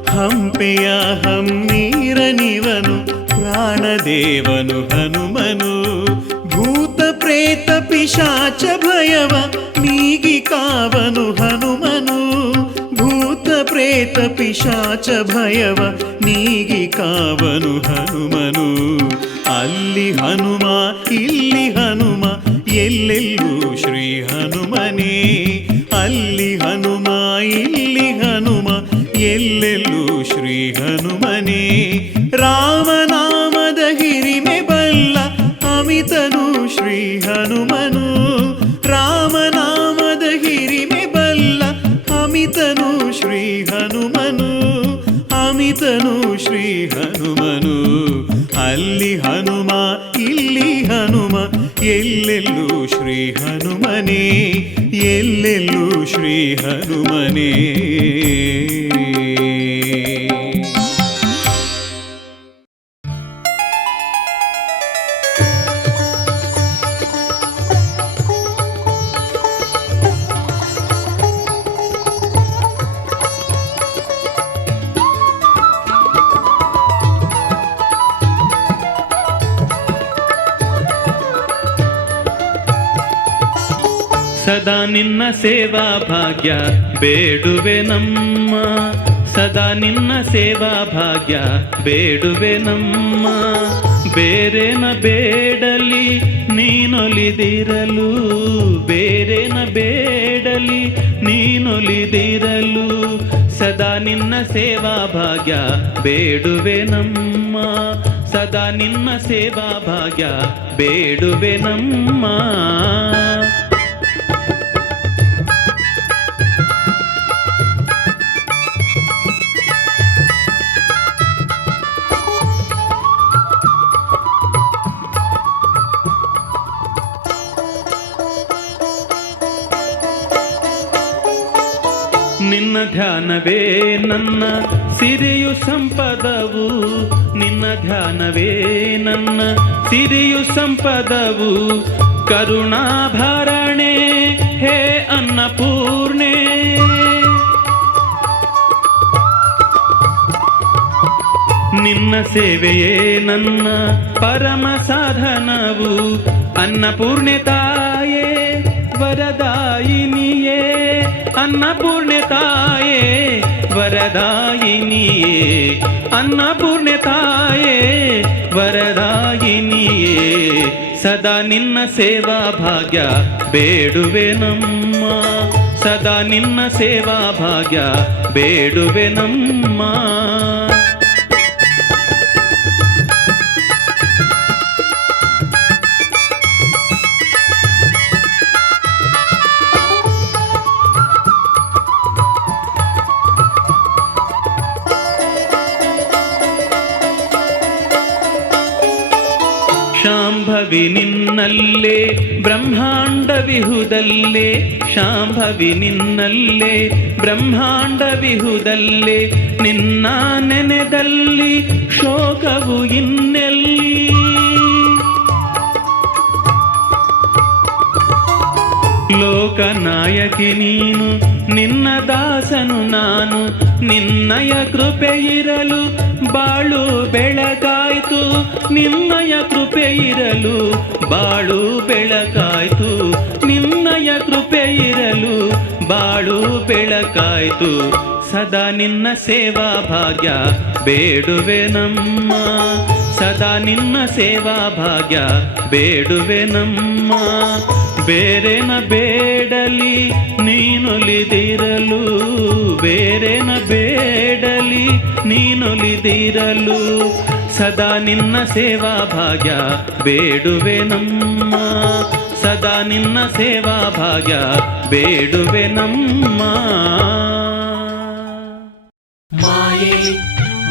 ಹಂಪೆಯ ಹಮ್ಮೀರನಿವನು ಪ್ರಾಣದೇವನು ಹನುಮನು. ಭೂತ ಪ್ರೇತ ಪಿಶಾಚ ಭಯವ ನೀಗಿ ಕಾವನು ಹನುಮನು. ಭೂತ ಪ್ರೇತ ಪಿಶಾಚ ಭಯವ ನೀಗಿ ಕಾವನು ಹನುಮನು. ಅಲ್ಲಿ ಹನುಮ ಇಲ್ಲಿ ಹನುಮ ಎಲ್ಲೆಲ್ಲೂ ಶ್ರೀ ಹನುಮನೇ. ಅಲ್ಲಿ ಹನುಮ ಇಲ್ಲಿ ಹನುಮ ಎಲ್ಲೆಲ್ಲೂ ಶ್ರೀ ಹನುಮನೇ. ರಾಮನಾಮದ ಹಿರಿಮೆ ಬಲ್ಲ ಅಮಿತನು ಶ್ರೀ ಹನುಮನು. ರಾಮನಾಮದ ಹಿರಿಮೆ ಬಲ್ಲ ಅಮಿತನು ಶ್ರೀ ಹನುಮನು. ಅಮಿತನು ಶ್ರೀ ಹನುಮನು. ಅಲ್ಲಿ ಹನುಮ ಇಲ್ಲಿ ಹನುಮ ಎಲ್ಲೆಲ್ಲೂ ಶ್ರೀ ಹನುಮನೇ ಎಲ್ಲೆಲ್ಲೂ ಶ್ರೀ ಹನುಮನೇ. ಸದಾ ನಿನ್ನ ಸೇವಾ ಭಾಗ್ಯ ಬೇಡುವೆ ನಮ್ಮ. ಸದಾ ನಿನ್ನ ಸೇವಾ ಭಾಗ್ಯ ಬೇಡುವೆ ನಮ್ಮ. ಬೇರೇನ ಬೇಡಲಿ ನೀನೊಲಿದಿರಲು. ಬೇರೇನ ಬೇಡಲಿ ನೀನೊಲಿದಿರಲು. ಸದಾ ನಿನ್ನ ಸೇವಾ ಭಾಗ್ಯ ಬೇಡುವೆ ನಮ್ಮ. ಸದಾ ನಿನ್ನ ಸೇವಾ ಭಾಗ್ಯ ಬೇಡುವೆ ನಮ್ಮ. ನಿನ್ನ ಧ್ಯಾನವೇ ನನ್ನ ಸಿರಿಯು ಸಂಪದವು. ನಿನ್ನ ಧ್ಯಾನವೇ ನನ್ನ ಸಿರಿಯು ಸಂಪದವು. ಕರುಣಾಭರಣೆ ಹೇ ಅನ್ನಪೂರ್ಣೆ. ನಿನ್ನ ಸೇವೆಯೇ ನನ್ನ ಪರಮ ಸಾಧನವು. ಅನ್ನಪೂರ್ಣೆ ತಾಯೇ ವರದಾಯಿನಿಯೇ. ಅನ್ನಪೂರ್ಣೆ ತಾಯೇ ವರದಾಯಿನಿಯೇ. ಅನ್ನಪೂರ್ಣೆ ತಾಯೇ ವರದಾಯಿನಿಯೇ. ಸದಾ ನಿನ್ನ ಸೇವಾ ಭಾಗ್ಯ ಬೇಡುವೆ ನಮ್ಮ. ಸದಾ ನಿನ್ನ ಸೇವಾ ಭಾಗ್ಯ ಬೇಡುವೆ ನಮ್ಮ. ಶಾಂಭವಿ ನಿನ್ನಲ್ಲೇ ಬ್ರಹ್ಮಾಂಡವಿಹುದಲ್ಲೇ. ಶಾಂಭವಿ ನಿನ್ನಲ್ಲೇ ಬ್ರಹ್ಮಾಂಡವಿಹುದಲ್ಲೇ. ನಿನ್ನ ನೆನೆದಲ್ಲಿ ಶೋಕವು ಇನ್ನೆಲ್ಲಿ. ಲೋಕನಾಯಕಿ ನೀನು ನಿನ್ನ ದಾಸನು ನಾನು. ನಿನ್ನಯ ಕೃಪೆ ಇರಲು ಬಾಳು ಬೆಳಗಾಯ್ತು. ನಿನ್ನಯ ಕೃಪೆ ಇರಲು ಬಾಳು ಬೆಳಕಾಯ್ತು. ನಿನ್ನಯ ಕೃಪೆ ಇರಲು ಬಾಳು ಬೆಳಕಾಯ್ತು. ಸದಾ ನಿನ್ನ ಸೇವಾ ಭಾಗ್ಯ ಬೇಡುವೆ ನಮ್ಮ. ಸದಾ ನಿನ್ನ ಸೇವಾ ಭಾಗ್ಯ ಬೇಡುವೆ ನಮ್ಮ. ಬೇರೇನ ಬೇಡಲಿ ನೀನೊಲಿದಿರಲು. ಬೇರೇನ ಬೇಡಲಿ ನೀನೊಲಿದಿರಲು. ಸದಾ ನಿನ್ನ ಸೇವಾ ಭಾಗ್ಯ ಬೇಡುವೆ ನಮ್ಮ. ಸದಾ ನಿನ್ನ ಸೇವಾ ಭಾಗ್ಯ ಬೇಡುವೆ ನಮ್ಮ. ಮಾಯೇ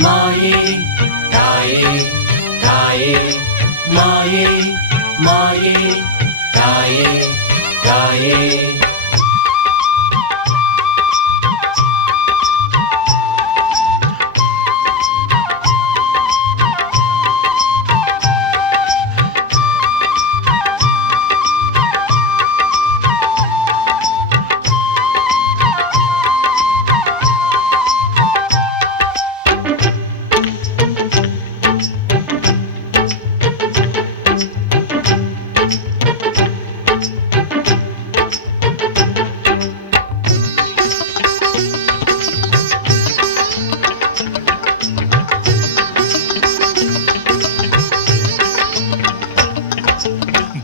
ಮಾಯೇ ತಾಯೇ ತಾಯೇ ಮಾಯೇ ಮಾಯೇ ತಾಯೇ ತಾಯೇ.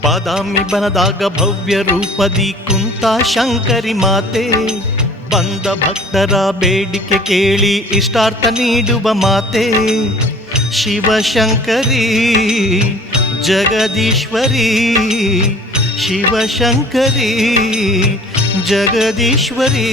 ಬಾದಾಮಿ ಬನದಾಗ ಭವ್ಯ ರೂಪದಿ ಕುಂತ ಶಂಕರಿ ಮಾತೆ, ಬಂದ ಭಕ್ತರ ಬೇಡಿಕೆ ಕೇಳಿ ಇಷ್ಟಾರ್ಥ ನೀಡುವ ಮಾತೆ. ಶಿವಶಂಕರಿ ಜಗದೀಶ್ವರಿ, ಶಿವಶಂಕರಿ ಜಗದೀಶ್ವರಿ,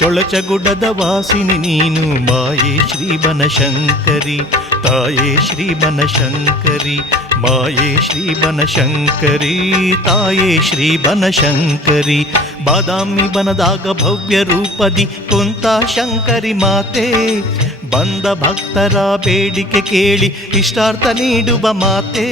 ಚೊಳಚಗುಡ್ಡದ ವಾಸಿನಿ ನೀನು ಮಾಯೇ ಶ್ರೀ ಬನಶಂಕರಿ, ತಾಯೇ ಶ್ರೀ ಬನಶಂಕರಿ, ಮಾಯೇ ಶ್ರೀ ಬನಶಂಕರಿ, ತಾಯೇ ಶ್ರೀ ಬನಶಂಕರಿ. ಬಾದಾಮಿ ಬನದಾಗ ಭವ್ಯ ರೂಪದಿ ಕುಂತ ಶಂಕರಿ ಮಾತೆ, ಬಂದ ಭಕ್ತರ ಬೇಡಿಕೆ ಕೇಳಿ ಇಷ್ಟಾರ್ಥ ನೀಡುವ ಮಾತೆ.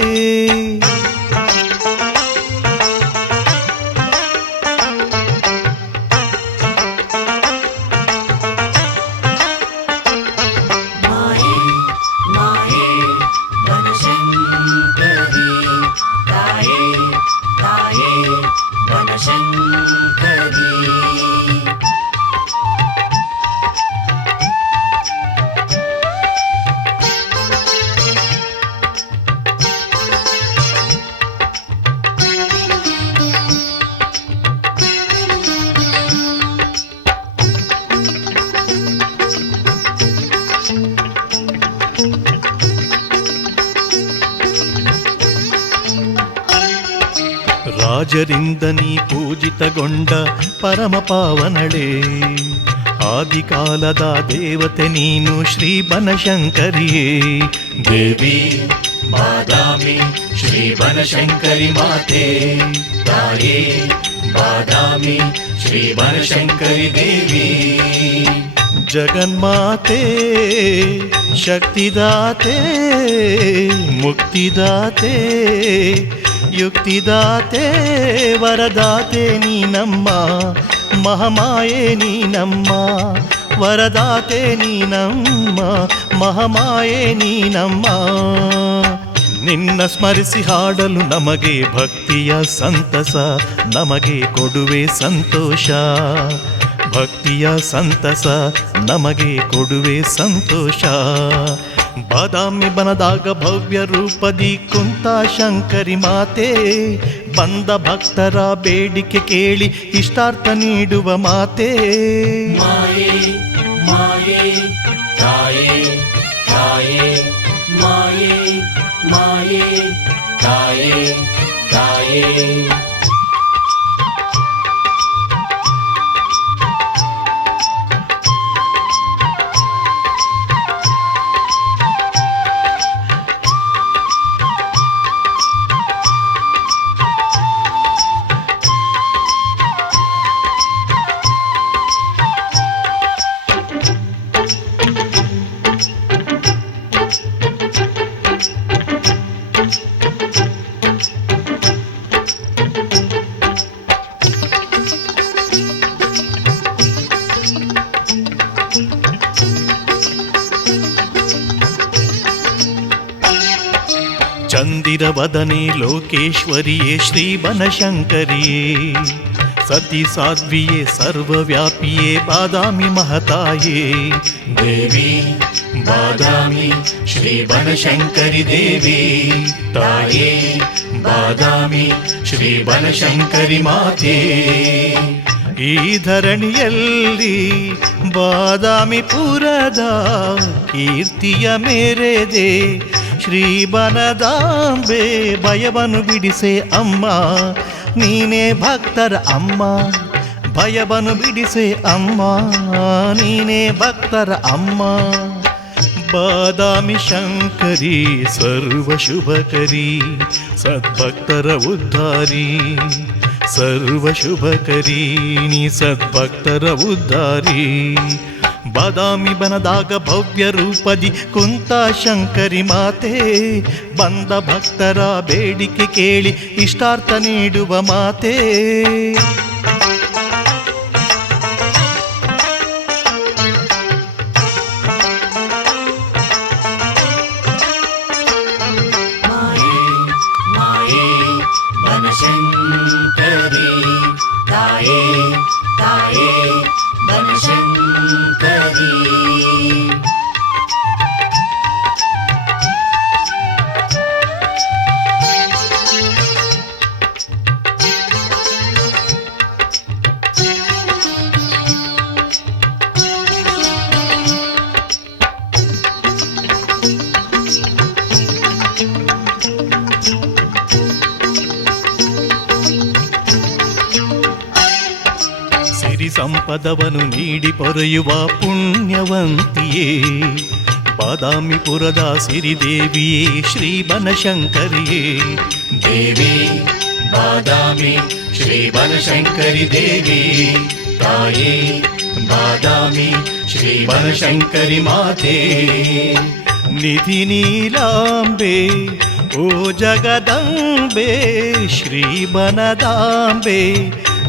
ರಾಜರಿಂದ ನೀ ಪೂಜಿತಗೊಂಡ ಪರಮ ಪಾವನಳೆ, ಆದಿಕಾಲದ ದೇವತೆ ನೀನು ಶ್ರೀ ಬನಶಂಕರಿಯೇ. ದೇವಿ ಬಾದಾಮಿ ಶ್ರೀ ಬನಶಂಕರಿ ಮಾತೆ, ತಾಯೇ ಬಾದಾಮಿ ಶ್ರೀ ಬನಶಂಕರಿ ದೇವಿ. ಜಗನ್ಮಾತೆ ಶಕ್ತಿದಾತೆ, ಮುಕ್ತಿದಾತೆ ಯುಕ್ತಿದಾತೆ, ವರದಾತೆ ನೀನಮ್ಮ, ಮಹಾಮಾಯೆ ನೀನಮ್ಮ, ವರದಾತೆ ನೀನಮ್ಮ, ಮಹಾಮಾಯೆ ನೀನಮ್ಮ. ನಿನ್ನ ಸ್ಮರಿಸಿ ಹಾಡಲು ನಮಗೆ ಭಕ್ತಿಯ ಸಂತಸ, ನಮಗೆ ಕೊಡುವೆ ಸಂತೋಷ. ಭಕ್ತಿಯ ಸಂತಸ ನಮಗೆ ಕೊಡುವೆ ಸಂತೋಷ. ಬಾದಾಮಿ ಬನದಾಗ ಭವ್ಯ ರೂಪದಿ ಕುಂತ ಶಂಕರಿ ಮಾತೆ, ಬಂದ ಭಕ್ತರ ಬೇಡಿಕೆ ಕೇಳಿ ಇಷ್ಟಾರ್ಥ ನೀಡುವ ಮಾತೆ. ಮಾಯೇ ಮಾಯೇ ತಾಯೇ ತಾಯೇ ಮಾಯೇ ಮಾಯೇ ತಾಯೇ ತಾಯೇ. ಚಂದಿರವದನೆ ಲೋಕೇಶ್ವರಿಯೇ ಶ್ರೀ ಬನಶಂಕರಿಯೇ, ಸತಿ ಸಾಧ್ವಿಯೇ ಸರ್ವವ್ಯಾಪಿಯೇ ಬಾದಾಮಿ ಮಹತಾಯೇ. ದೇವಿ ಬಾದಾಮಿ ಶ್ರೀ ಬನಶಂಕರಿ ದೇವಿ, ತಾಯೇ ಬಾದಾಮಿ ಶ್ರೀ ಬನಶಂಕರಿ ಮಾತೆ. ಈ ಧರಣಿಯಲ್ಲಿ ಬಾದಾಮಿ ಪುರದ ಕೀರ್ತಿಯ ಮೇರೆದೆ ಶ್ರೀಬನದಾಂಬೆ ಭಯವನ್ನು ಬಿಡಿಸೆ ಅಮ್ಮ, ನೀನೇ ಭಕ್ತರ ಅಮ್ಮ. ಭಯವನ್ನು ಬಿಡಿಸೆ ಅಮ್ಮ, ನೀನೇ ಭಕ್ತರ ಅಮ್ಮ. ಬಾದಾಮಿ ಶಂಕರಿ ಸರ್ವ ಶುಭಕರಿ, ಸದ್ಭಕ್ತರ ಉದ್ಧಾರಿ. ಸರ್ವ ಶುಭಕರಿ ನೀ ಸದ್ಭಕ್ತರ ಉದ್ಧಾರಿ. ಬಾದಾಮಿ ಬನದಾಗ ಭವ್ಯ ರೂಪದಿ ಕುಂತ ಶಂಕರಿ ಮಾತೆ, ಬಂದ ಭಕ್ತರ ಬೇಡಿಕೆ ಕೇಳಿ ಇಷ್ಟಾರ್ಥ ನೀಡುವ ಮಾತೆ. ಬನಶಂಕರಿ ತಾಯೇ ತಾಯೇ ಬನಶಂಕರಿ. ಸಿರಿ ಸಂಪದವನ್ನು ನೀಡಿ ಪೊರೆಯುವ ಪುಣ್ಯವಂತಿಯೇ, ಬಾದಾಮಿಪುರದ ಸಿರಿದೇವಿಯೇ ಶ್ರೀ ಬನಶಂಕರಿಯೇ. ದೇವಿ ಬಾದಾಮಿ ಶ್ರೀ ಬನಶಂಕರಿ ದೇವಿ, ತಾಯೇ ಬಾದಾಮಿ ಶ್ರೀ ಬನಶಂಕರಿ ಮಾತೆ. ನಿಧಿ ನೀಲಾಂಬೆ ಓ ಜಗದಂಬೆ, ಶ್ರೀ ಬನದಾಂಬೆ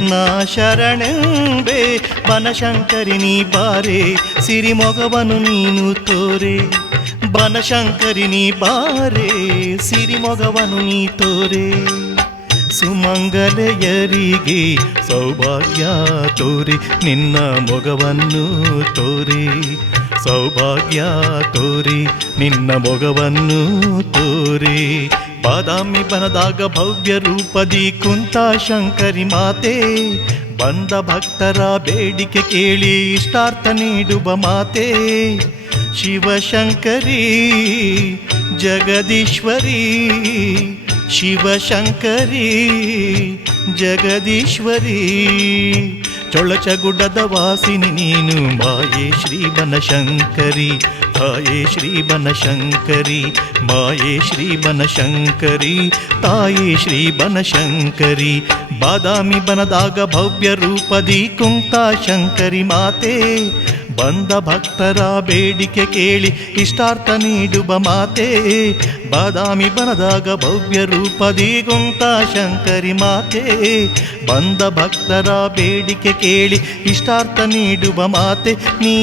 ನಾ ಶರಣೆಂಬೆ. ಬನಶಂಕರಿ ನೀ ಬಾರೆ, ಸಿರಿಮೊಗವನು ನೀನು ತೋರೆ. ಬನಶಂಕರಿ ನೀ ಬಾರೆ, ಸಿರಿಮೊಗವನು ನೀ ತೋರೆ. ಸುಮಂಗಲೆಯರಿಗೆ ಸೌಭಾಗ್ಯ ತೋರೆ, ನಿನ್ನ ಮೊಗವನ್ನು ತೋರೆ. ಸೌಭಾಗ್ಯ ತೋರೆ, ನಿನ್ನ ಮೊಗವನ್ನು ತೋರೆ. ಬಾದಾಮಿ ಬನದಾಗ ಭವ್ಯ ರೂಪದಿ ಕುಂತ ಶಂಕರಿ ಮಾತೆ, ಬಂದ ಭಕ್ತರ ಬೇಡಿಕೆ ಕೇಳಿ ಇಷ್ಟಾರ್ಥ ನೀಡುವ ಮಾತೆ. ಶಿವಶಂಕರಿ ಜಗದೀಶ್ವರಿ, ಶಿವಶಂಕರಿ ಜಗದೀಶ್ವರಿ. ಚೊಳಚಗುಡ್ಡದ ವಾಸಿನಿ ನೀನು ಮಾಯೇ ಶ್ರೀ ಬನಶಂಕರಿ, ತಾಯೇ ಶ್ರೀ ಬನಶಂಕರಿ. ಮಾಯೇ ಶ್ರೀ ಬನಶಂಕರಿ, ತಾಯೇ ಶ್ರೀ ಬನಶಂಕರಿ. ಬಾದಾಮಿ ಬನದಾಗ ಭವ್ಯ ರೂಪದಿ ಕುಂತ ಶಂಕರಿ ಮಾತೆ, ಬಂದ ಭಕ್ತರ ಬೇಡಿಕೆ ಕೇಳಿ ಇಷ್ಟಾರ್ಥ ನೀಡುವ ಮಾತೆ. ಬಾದಾಮಿ ಬನದಾಗ ಭವ್ಯ ರೂಪದಿ ಕುಂತ ಶಂಕರಿ ಮಾತೆ, ಬಂದ ಭಕ್ತರ ಬೇಡಿಕೆ ಕೇಳಿ ಇಷ್ಟಾರ್ಥ ನೀಡುವ ಮಾತೆ. ನೀ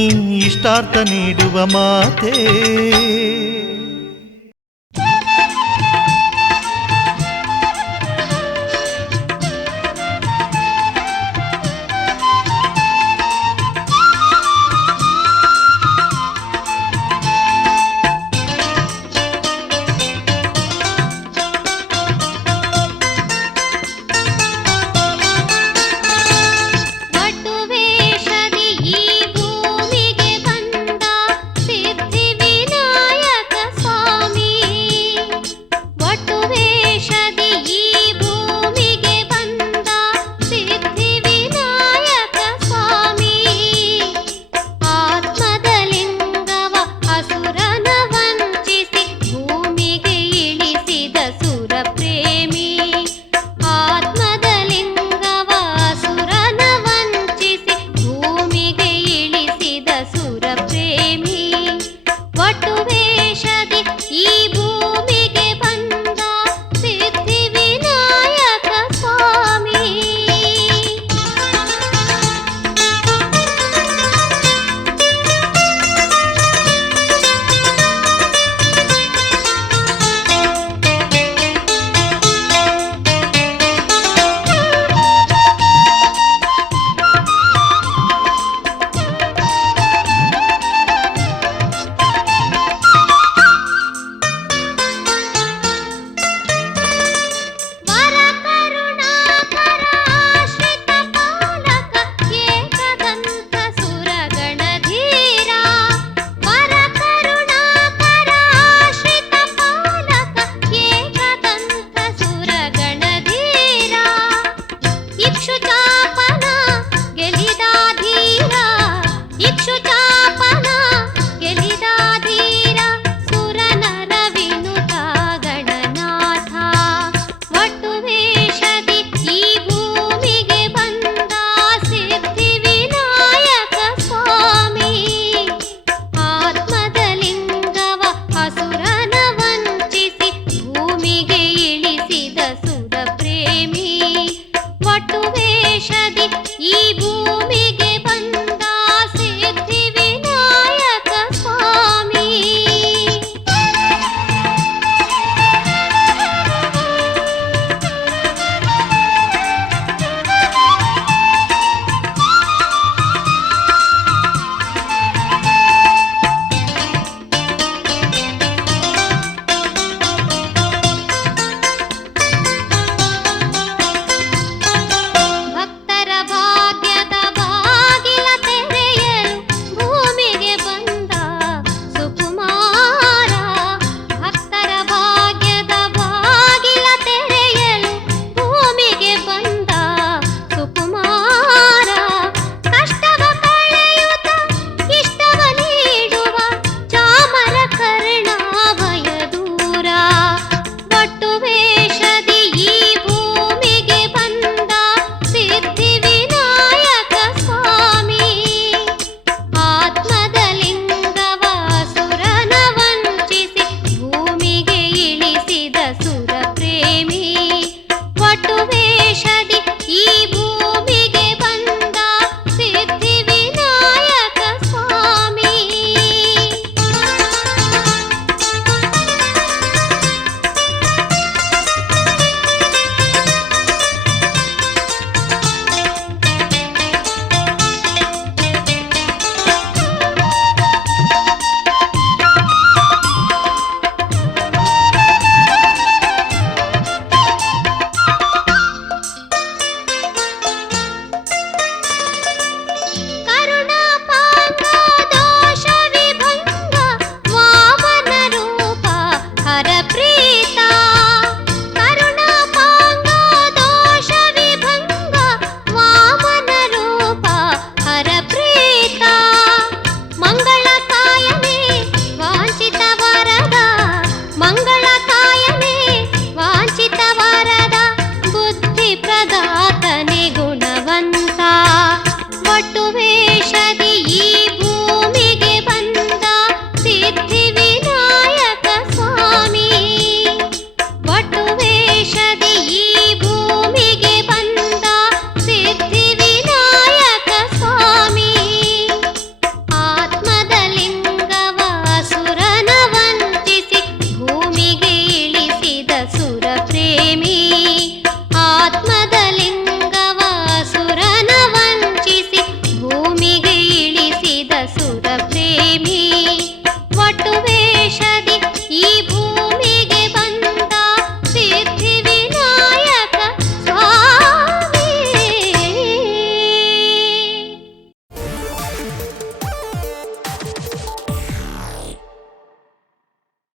ಇಷ್ಟಾರ್ಥ ನೀಡುವ ಮಾತೆ.